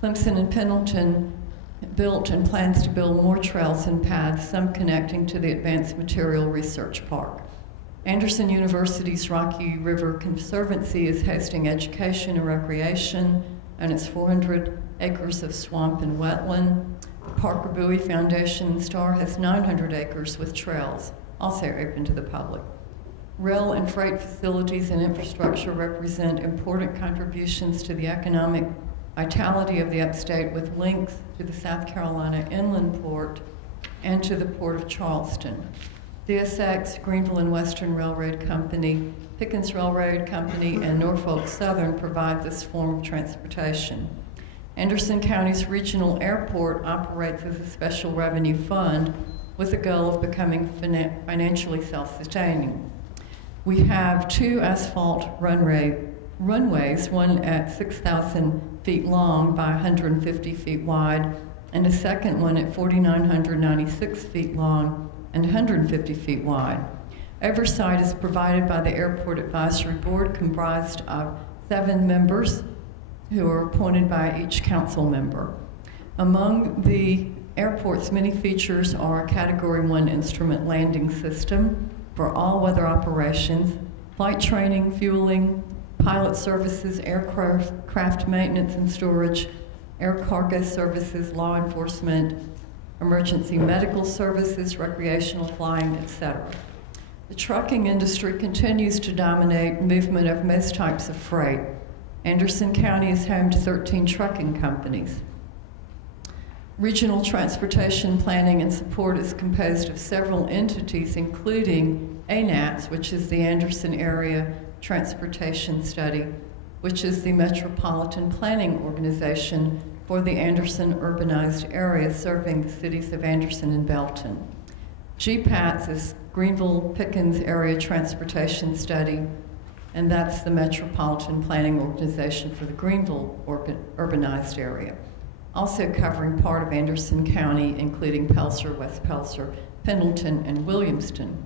Clemson and Pendleton built and plans to build more trails and paths, some connecting to the Advanced Material Research Park. Anderson University's Rocky River Conservancy is hosting education and recreation on its 400 acres of swamp and wetland. The Parker Bowie Foundation Star has 900 acres with trails, also open to the public. Rail and freight facilities and infrastructure represent important contributions to the economic vitality of the upstate with links to the South Carolina Inland Port and to the Port of Charleston. CSX, Greenville and Western Railroad Company, Pickens Railroad Company, and Norfolk Southern provide this form of transportation. Anderson County's regional airport operates as a special revenue fund with the goal of becoming financially self-sustaining. We have 2 asphalt runways, one at 6,000 feet long by 150 feet wide, and a second one at 4,996 feet long and 150 feet wide. Oversight is provided by the Airport Advisory Board, comprised of 7 members who are appointed by each council member. Among the airport's many features are a Category 1 instrument landing system for all weather operations, flight training, fueling, pilot services, aircraft maintenance and storage, air cargo services, law enforcement, emergency medical services, recreational flying, etc. The trucking industry continues to dominate movement of most types of freight. Anderson County is home to 13 trucking companies. Regional transportation planning and support is composed of several entities, including ANATS, which is the Anderson Area Transportation Study, which is the Metropolitan Planning Organization for the Anderson urbanized area serving the cities of Anderson and Belton. GPATS is Greenville Pickens Area Transportation Study, and that's the Metropolitan Planning Organization for the Greenville urbanized area, also covering part of Anderson County, including Pelser, West Pelser, Pendleton, and Williamston.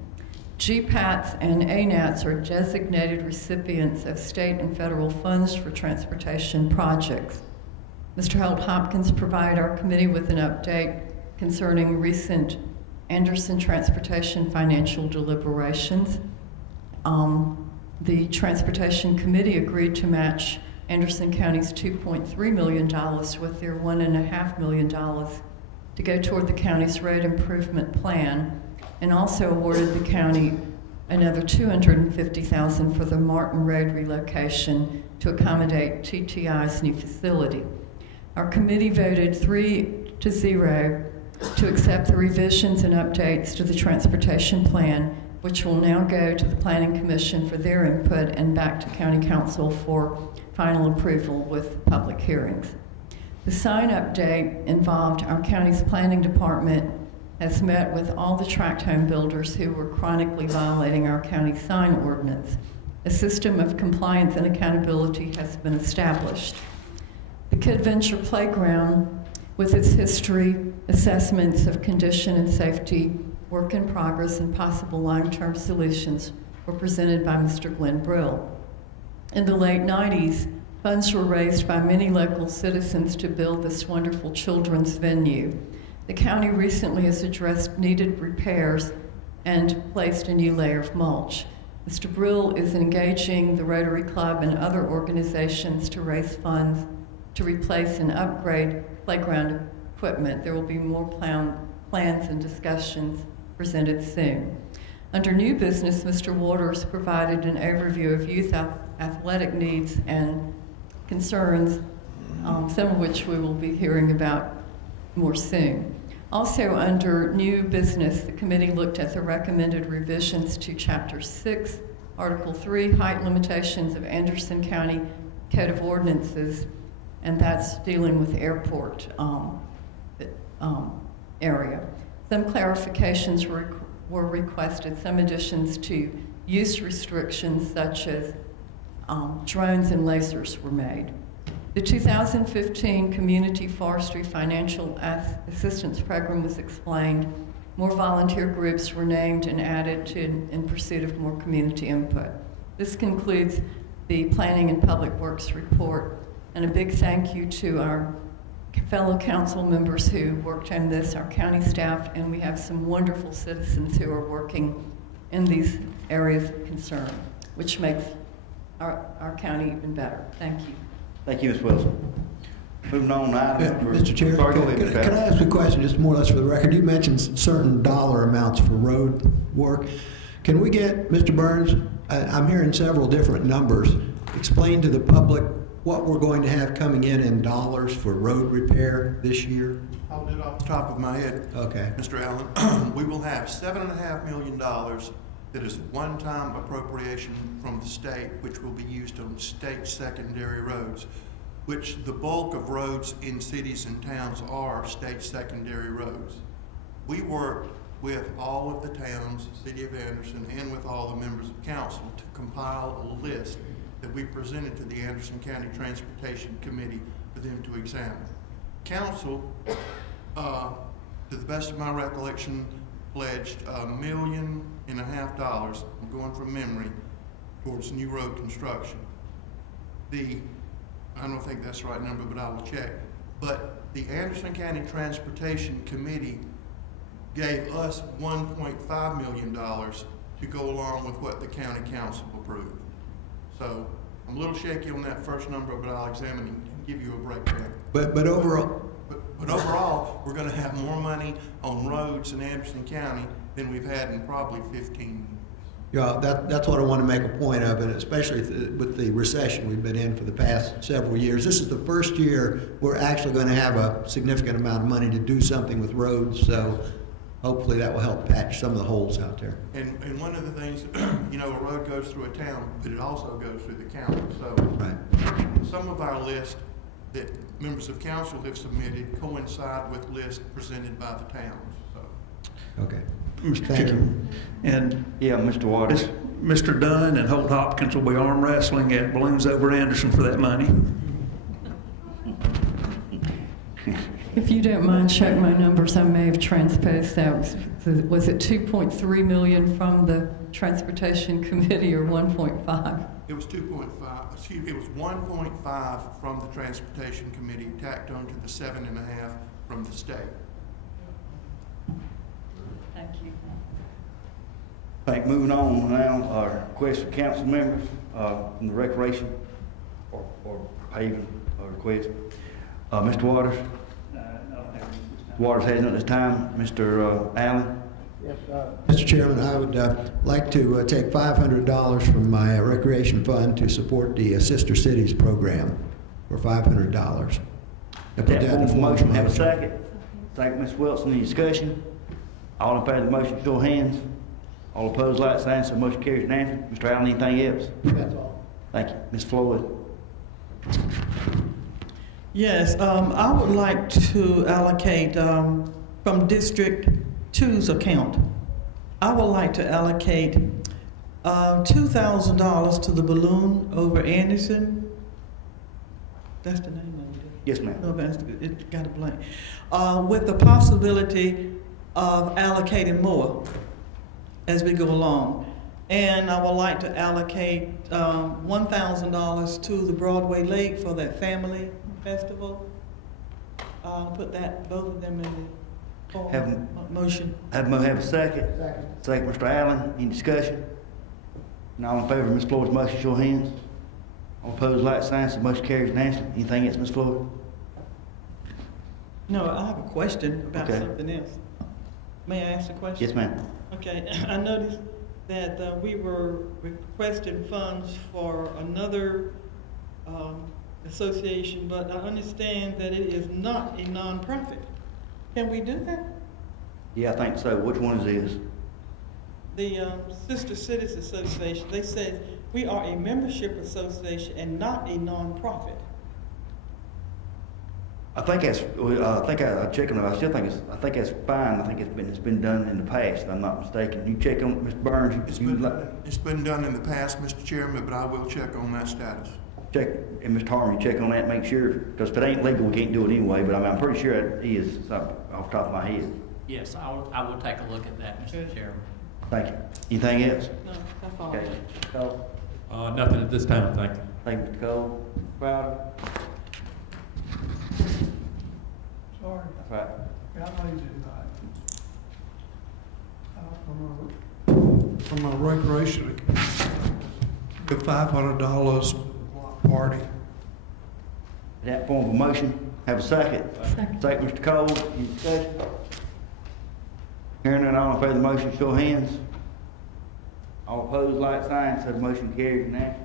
GPATS and ANATS are designated recipients of state and federal funds for transportation projects. Mr. Holt Hopkins provided our committee with an update concerning recent Anderson Transportation financial deliberations. The Transportation Committee agreed to match Anderson County's $2.3 million with their $1.5 million to go toward the county's road improvement plan, and also awarded the county another $250,000 for the Martin Road relocation to accommodate TTI's new facility. Our committee voted 3-0 to accept the revisions and updates to the transportation plan, which will now go to the Planning Commission for their input and back to County Council for final approval with public hearings. The sign update involved our county's planning department has met with all the tract home builders who were chronically violating our county sign ordinance. A system of compliance and accountability has been established. The Kid Venture Playground, with its history, assessments of condition and safety, work in progress, and possible long-term solutions, were presented by Mr. Glenn Brill. In the late 90s, funds were raised by many local citizens to build this wonderful children's venue. The county recently has addressed needed repairs and placed a new layer of mulch. Mr. Brill is engaging the Rotary Club and other organizations to raise funds to replace and upgrade playground equipment. There will be more plans and discussions presented soon. Under new business, Mr. Waters provided an overview of youth athletic needs and concerns, some of which we will be hearing about more soon. Also, under new business, the committee looked at the recommended revisions to Chapter 6, Article 3, height limitations of Anderson County Code of Ordinances, and that's dealing with airport area. Some clarifications were requested, some additions to use restrictions such as drones and lasers were made. The 2015 Community Forestry Financial Assistance Program was explained. More volunteer groups were named and added in pursuit of more community input. This concludes the Planning and Public Works report, and a big thank you to our fellow council members who worked on this, our county staff, and we have some wonderful citizens who are working in these areas of concern, which makes our county even better. Thank you. Thank you, Ms. Wilson. Moving on now. Mr. Chair, Sorry, can I ask a question, just more or less for the record? You mentioned certain dollar amounts for road work. Can we get, Mr. Burns, I'm hearing several different numbers. Explain to the public what we're going to have coming in dollars for road repair this year? I'll do it off the top of my head. Okay. Mr. Allen, we will have $7.5 million that is one-time appropriation from the state, which will be used on state secondary roads, which the bulk of roads in cities and towns are state secondary roads. We worked with all of the towns, City of Anderson, and with all the members of council to compile a list that we presented to the Anderson County Transportation Committee for them to examine. Council, to the best of my recollection, pledged $1.5 million, I'm going from memory, towards new road construction. I don't think that's the right number, but I will check. But the Anderson County Transportation Committee gave us $1.5 million to go along with what the county council approved. So I'm a little shaky on that first number, but I'll examine it and give you a breakdown. But overall, but overall, we're going to have more money on roads in Anderson County than we've had in probably 15 years. Yeah, that's what I want to make a point of, and especially with the recession we've been in for the past several years. This is the first year we're actually going to have a significant amount of money to do something with roads, so hopefully that will help patch some of the holes out there. And one of the things, you know, a road goes through a town, but it also goes through the county. So right. Some of our lists that members of council have submitted coincide with lists presented by the towns. So. Okay. Mr. Thank Chairman. you. And yeah, Mr. Waters. Mr. Dunn and Holt Hopkins will be arm wrestling at Balloons Over Anderson for that money. If you don't mind, check my numbers. I may have transposed that. Was it 2.3 million from the Transportation Committee or 1.5? It was 2.5. Excuse me. It was 1.5 from the Transportation Committee, tacked on to the 7.5 from the state. Thank you. Moving on now, our request for council members from the recreation or paving request. Mr. Waters. Waters has none at this time. Mr. Allen. Yes, Mr. Chairman, I would like to take $500 from my recreation fund to support the Sister Cities program for $500. I put that in the motion. Have a second. Thank Ms. Wilson. Any discussion? All in favor of the motion, show of hands. All opposed, like sign. So motion carries unanimously. Mr. Allen, anything else? That's all. Thank you. Ms. Floyd. Yes, I would like to allocate from District 2's account. I would like to allocate $2,000 to the balloon over Anderson. That's the name of it. Yes, ma'am. No, it got a blank. With the possibility of allocating more as we go along. And I would like to allocate $1,000 to the Broadway Lake for that family festival. Put both of them in the Motion. Have a second? Second, Mr. Allen. Any discussion? And all in favor of Ms. Floyd's motion, show of hands. All opposed, like sign. So motion carries unanimously. Anything else, Ms. Floyd? No, I have a question about Okay. something else. May I ask a question? Yes, ma'am. Okay, I noticed that we were requesting funds for another association, but I understand that it is not a nonprofit. Can we do that? Yeah, I think so. Which one is this? The Sister Cities Association, they said we are a membership association and not a nonprofit. I think that's. I think I checked on it. I still think it's. I think that's fine. I think it's been done in the past. If I'm not mistaken. You check on it, Mr. Burns. It's been done in the past, Mr. Chairman, but I will check on that status. Check, and Mr. Harmon, you check on that and make sure, because if it ain't legal, we can't do it anyway, but I'm pretty sure it is, off the top of my head. Yes, I will take a look at that, Mr. Chairman. Thank you. Anything else? No, that's all. Okay. Cole? Nothing at this time, thank you. Thank you, Mr. Cole. Crowder? Sorry. That's right. Yeah, I need to, from my recreation account, give $500 to the block party. That form of a motion, have a second. Second, Mr. Cole. Any discussion? Hearing none, all in favor of the motion, show of hands. All opposed, like sign. So the motion carries unanimously.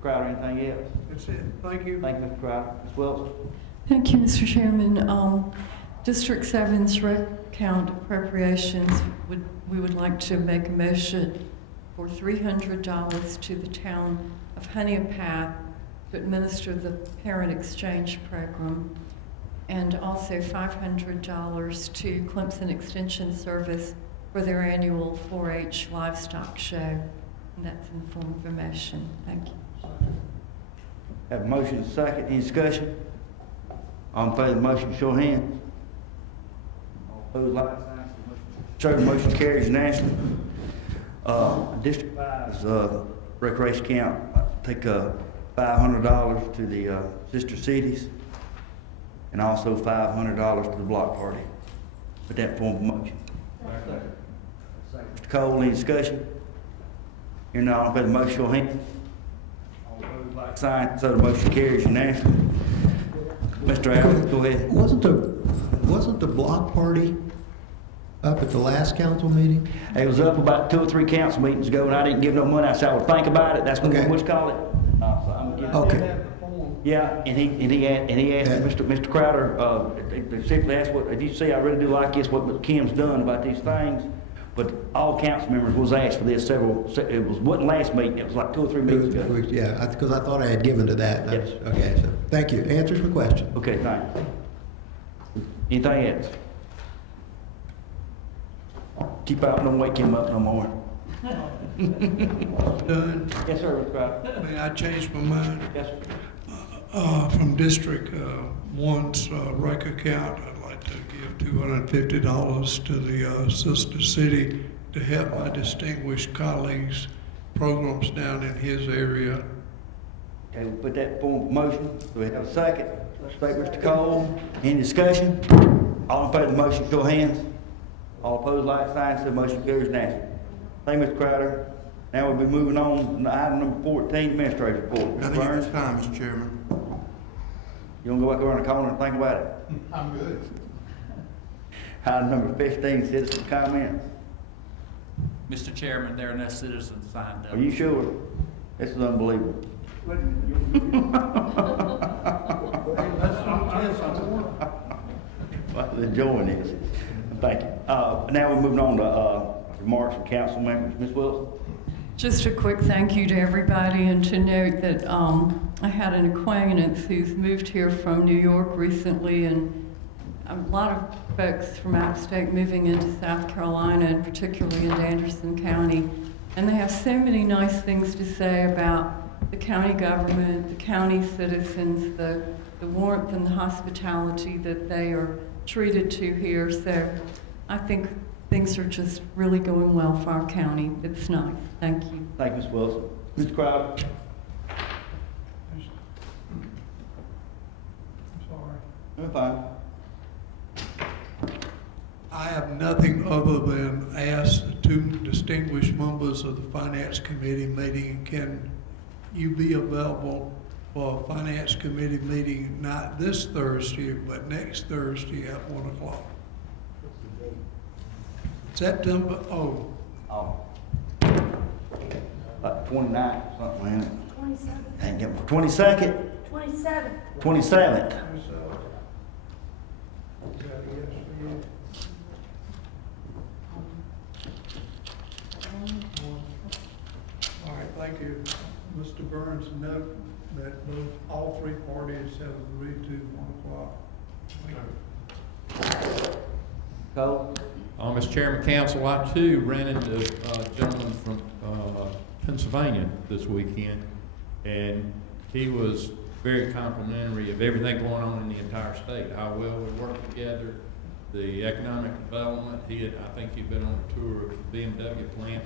Crowder, anything else? That's it. Thank you. Thank you, Mr. Crowder. Ms. Wilson? Thank you, Mr. Chairman. District 7's rec account appropriations, we would like to make a motion for $300 to the town of Honeypath to administer the parent exchange program, and also $500 to Clemson Extension Service for their annual 4-H livestock show. And that's in the form of a motion. Thank you. Have a motion and a second. Any discussion? All in favor of the motion, show of hands. All opposed, like sign. So the motion carries unanimously. District 5's recreation account, take $500 to the sister cities, and also $500 to the block party. Put that in form of motion. Mr. Cole, any discussion? Hearing none, all in favor of the motion, show of hands. All opposed, like sign. So the motion carries unanimously. Mr. Allen, go ahead. Wasn't the block party up at the last council meeting? It was up about 2 or 3 council meetings ago, and I didn't give no money. I said I would think about it. That's what you call it. So I'm gonna give Okay. Yeah, and he asked Mr. Crowder. They simply asked, "What did you see? I really do like this. What Kim's done about these things." But all council members was asked for this it wasn't last meeting. It was like 2 or 3 meetings ago. Yeah, because I thought I had given to that. Yes. Okay, so thank you. Answers my question. Okay, thank you. Anything else? Keep out, don't wake him up no more. Done. Yes, sir, Mr. Crowder. May I change my mind? Yes, sir. From District 1's rec account, I'd like to give $250 to the sister city to help my distinguished colleagues' programs down in his area. Okay, we'll put that form of motion. Do we have a second? Second, Mr. Cole. Any discussion? All in favor of the motion, show of hands. All opposed, like sign. So the motion carries unanimously. Thank you, Mr. Crowder. Now we'll be moving on to item number 14, Administrator's Report. I Mr. think Burns? it's time, Mr. Chairman. You want to go back around the corner and think about it? I'm good. Item number 15, citizen comments. Mr. Chairman, there are no citizens signed up. Are you sure? This is unbelievable. Well, enjoying this. Thank you. Now we're moving on to remarks from council members. Ms. Wilson? Just a quick thank you to everybody, and to note that I had an acquaintance who's moved here from New York recently, and a lot of folks from out of state moving into South Carolina, and particularly into Anderson County. And they have so many nice things to say about the county government, the county citizens, the warmth and the hospitality that they are treated to here. So I think things are just really going well for our county. It's nice. Thank you. Thank you, Ms. Wilson. Mr. Crowder? I'm sorry. I'm fine. I other than ask the two distinguished members of the Finance Committee meeting, can you be available for a Finance Committee meeting not this Thursday, but next Thursday at 1 o'clock? September, Oh. 29th, something like that. 27th. Ain't get 22nd? 27th. 27th. All right, thank you. Mr. Burns, note that all three parties have agreed to 1 o'clock. Cole? Mr. Chairman, Council, I too ran into a gentleman from Pennsylvania this weekend, and he was very complimentary of everything going on in the entire state, how well we work together, the economic development. I think he'd been on a tour of the BMW plant.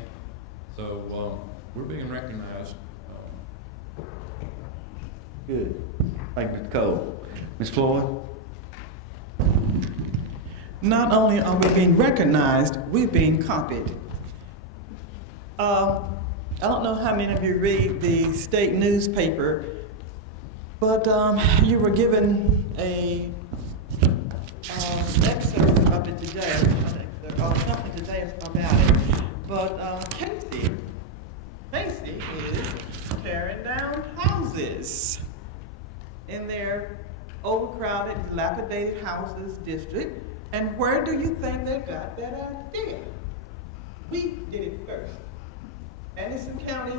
So we're being recognized. Good. Thank you, Mr. Cole. Ms. Floyd? Not only are we being recognized, we're being copied. I don't know how many of you read the state newspaper, but you were given a excerpt of it today, or something today about it. But Casey is tearing down houses in their overcrowded, dilapidated houses district. And where do you think they got that idea? We did it first. Anderson County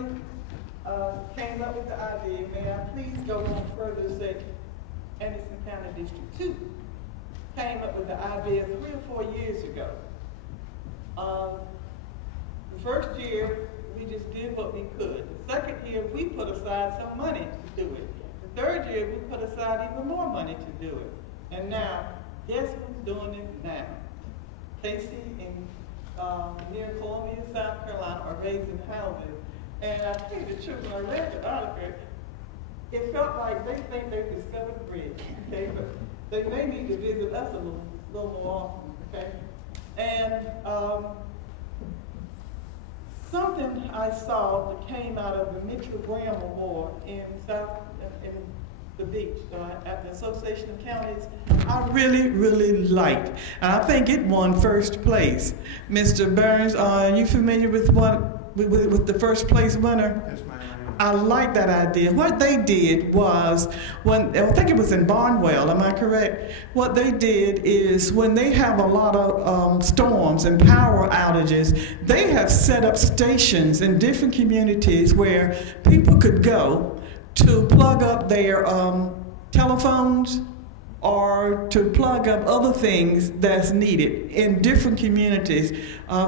came up with the idea. May I please go on further and say Anderson County District 2 came up with the idea 3 or 4 years ago. The first year, we just did what we could. The second year, we put aside some money to do it. The third year, we put aside even more money to do it. And now, guess who's doing it now? Casey and near Columbia, South Carolina are raising houses. And I tell you the truth, when I read the article, it felt like they think they discovered the bridge, okay? But they may need to visit us a little more often, okay? And something I saw that came out of the Mitchell Graham Award in the beach at the Association of Counties, I really, really liked. And I think it won first place. Mr. Burns, are you familiar with with the first place winner? Yes, ma'am. I like that idea. What they did was, I think it was in Barnwell, am I correct? What they did is when they have a lot of storms and power outages, they have set up stations in different communities where people could go to plug up their telephones or to plug up other things that's needed in different communities.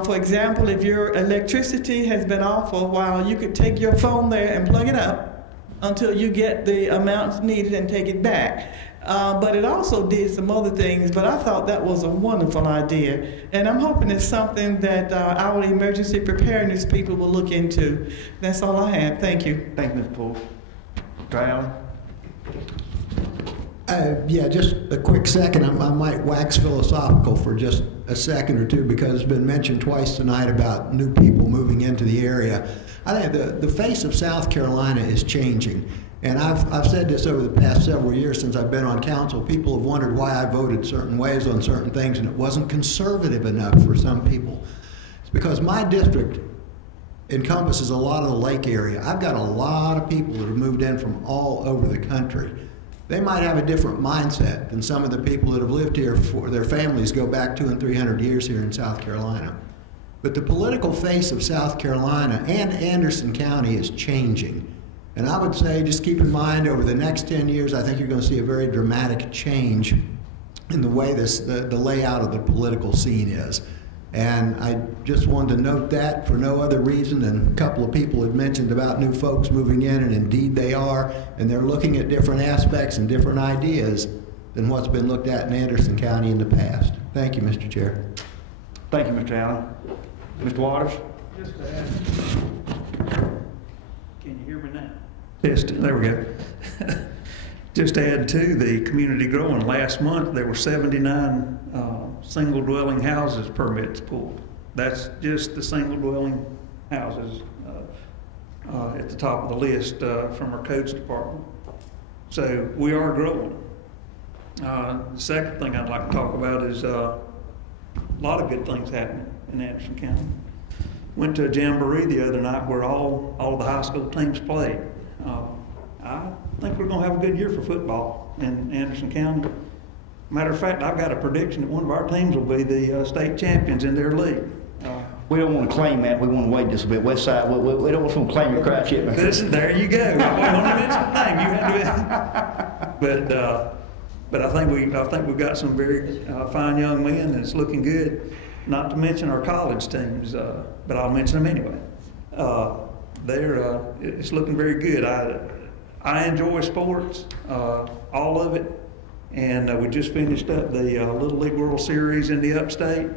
For example, if your electricity has been off for a while, you could take your phone there and plug it up until you get the amounts needed and take it back. But it also did some other things, but I thought that was a wonderful idea. And I'm hoping it's something that our emergency preparedness people will look into. That's all I have. Thank you. Thank you, Ms. Poole. Brown? Yeah, just a quick second. I might wax philosophical for just a second or two because it's been mentioned twice tonight about new people moving into the area. I think the face of South Carolina is changing. And I've said this over the past several years since I've been on council. People have wondered why I voted certain ways on certain things, and it wasn't conservative enough for some people. It's because my district encompasses a lot of the lake area. I've got a lot of people that have moved in from all over the country. They might have a different mindset than some of the people that have lived here for their families go back 200 and 300 years here in South Carolina. But the political face of South Carolina and Anderson County is changing. And I would say, just keep in mind, over the next 10 years, I think you're going to see a very dramatic change in the way the layout of the political scene is. And I just wanted to note that for no other reason than a couple of people had mentioned about new folks moving in, and indeed they are, and they're looking at different aspects and different ideas than what's been looked at in Anderson County in the past. Thank you, Mr. Chair. Thank you, Mr. Allen. Mr. Waters? Just to add, can you hear me now? Yes, there we go. Just to add to the community growing, last month there were 79 single dwelling houses permits pulled. That's just the single dwelling houses at the top of the list from our codes department. So we are growing. The second thing I'd like to talk about is a lot of good things happening in Anderson County. Went to a jamboree the other night where all of the high school teams played. I think we're going to have a good year for football in Anderson County. Matter of fact, I've got a prediction that one of our teams will be the state champions in their league. We don't want to claim that. We want to wait just a bit. West Side, we don't want to claim your crowd shipment. Listen, there you go. I wasn't going to mention the name. You had to. But I think we've got some very fine young men, and it's looking good. Not to mention our college teams, but I'll mention them anyway. It's looking very good. I enjoy sports, all of it, and we just finished up the Little League World Series in the Upstate.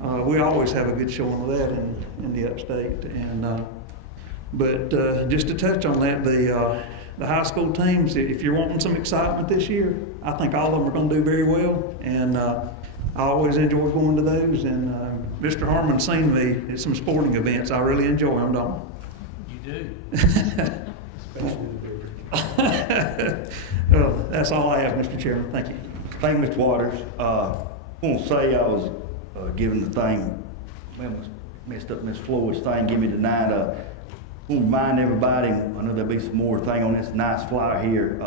We always have a good showing of that in the Upstate, but just to touch on that, the high school teams, if you're wanting some excitement this year, I think all of them are going to do very well, and I always enjoy going to those. And Mr. Harmon's seen me at some sporting events. I really enjoy them, don't You do. Well, that's all I have, Mr. Chairman. Thank you. Thank you, Mr. Waters. I want to say I was given the thing, messed up Miss Floyd's thing, give me tonight. I want to remind everybody, I know there'll be some more thing on this nice flyer here.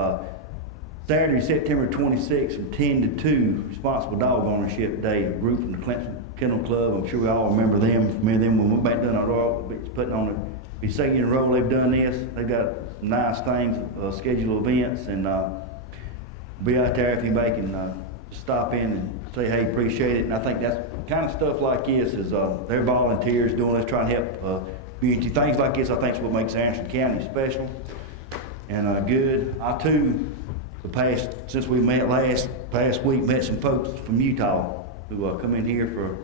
Saturday, September 26th from 10 to 2, Responsible Dog Ownership Day, a group from the Clemson Kennel Club. I'm sure we all remember them. When we went back down our putting on the second year in a row they've done this. They've got some nice things, scheduled events, and be out there if anybody can stop in and say, hey, appreciate it. And I think that's kind of stuff like this is they're volunteers doing this, trying to help community. Things like this, I think, is what makes Anderson County special and good. I too, since we met past week, met some folks from Utah who come in here for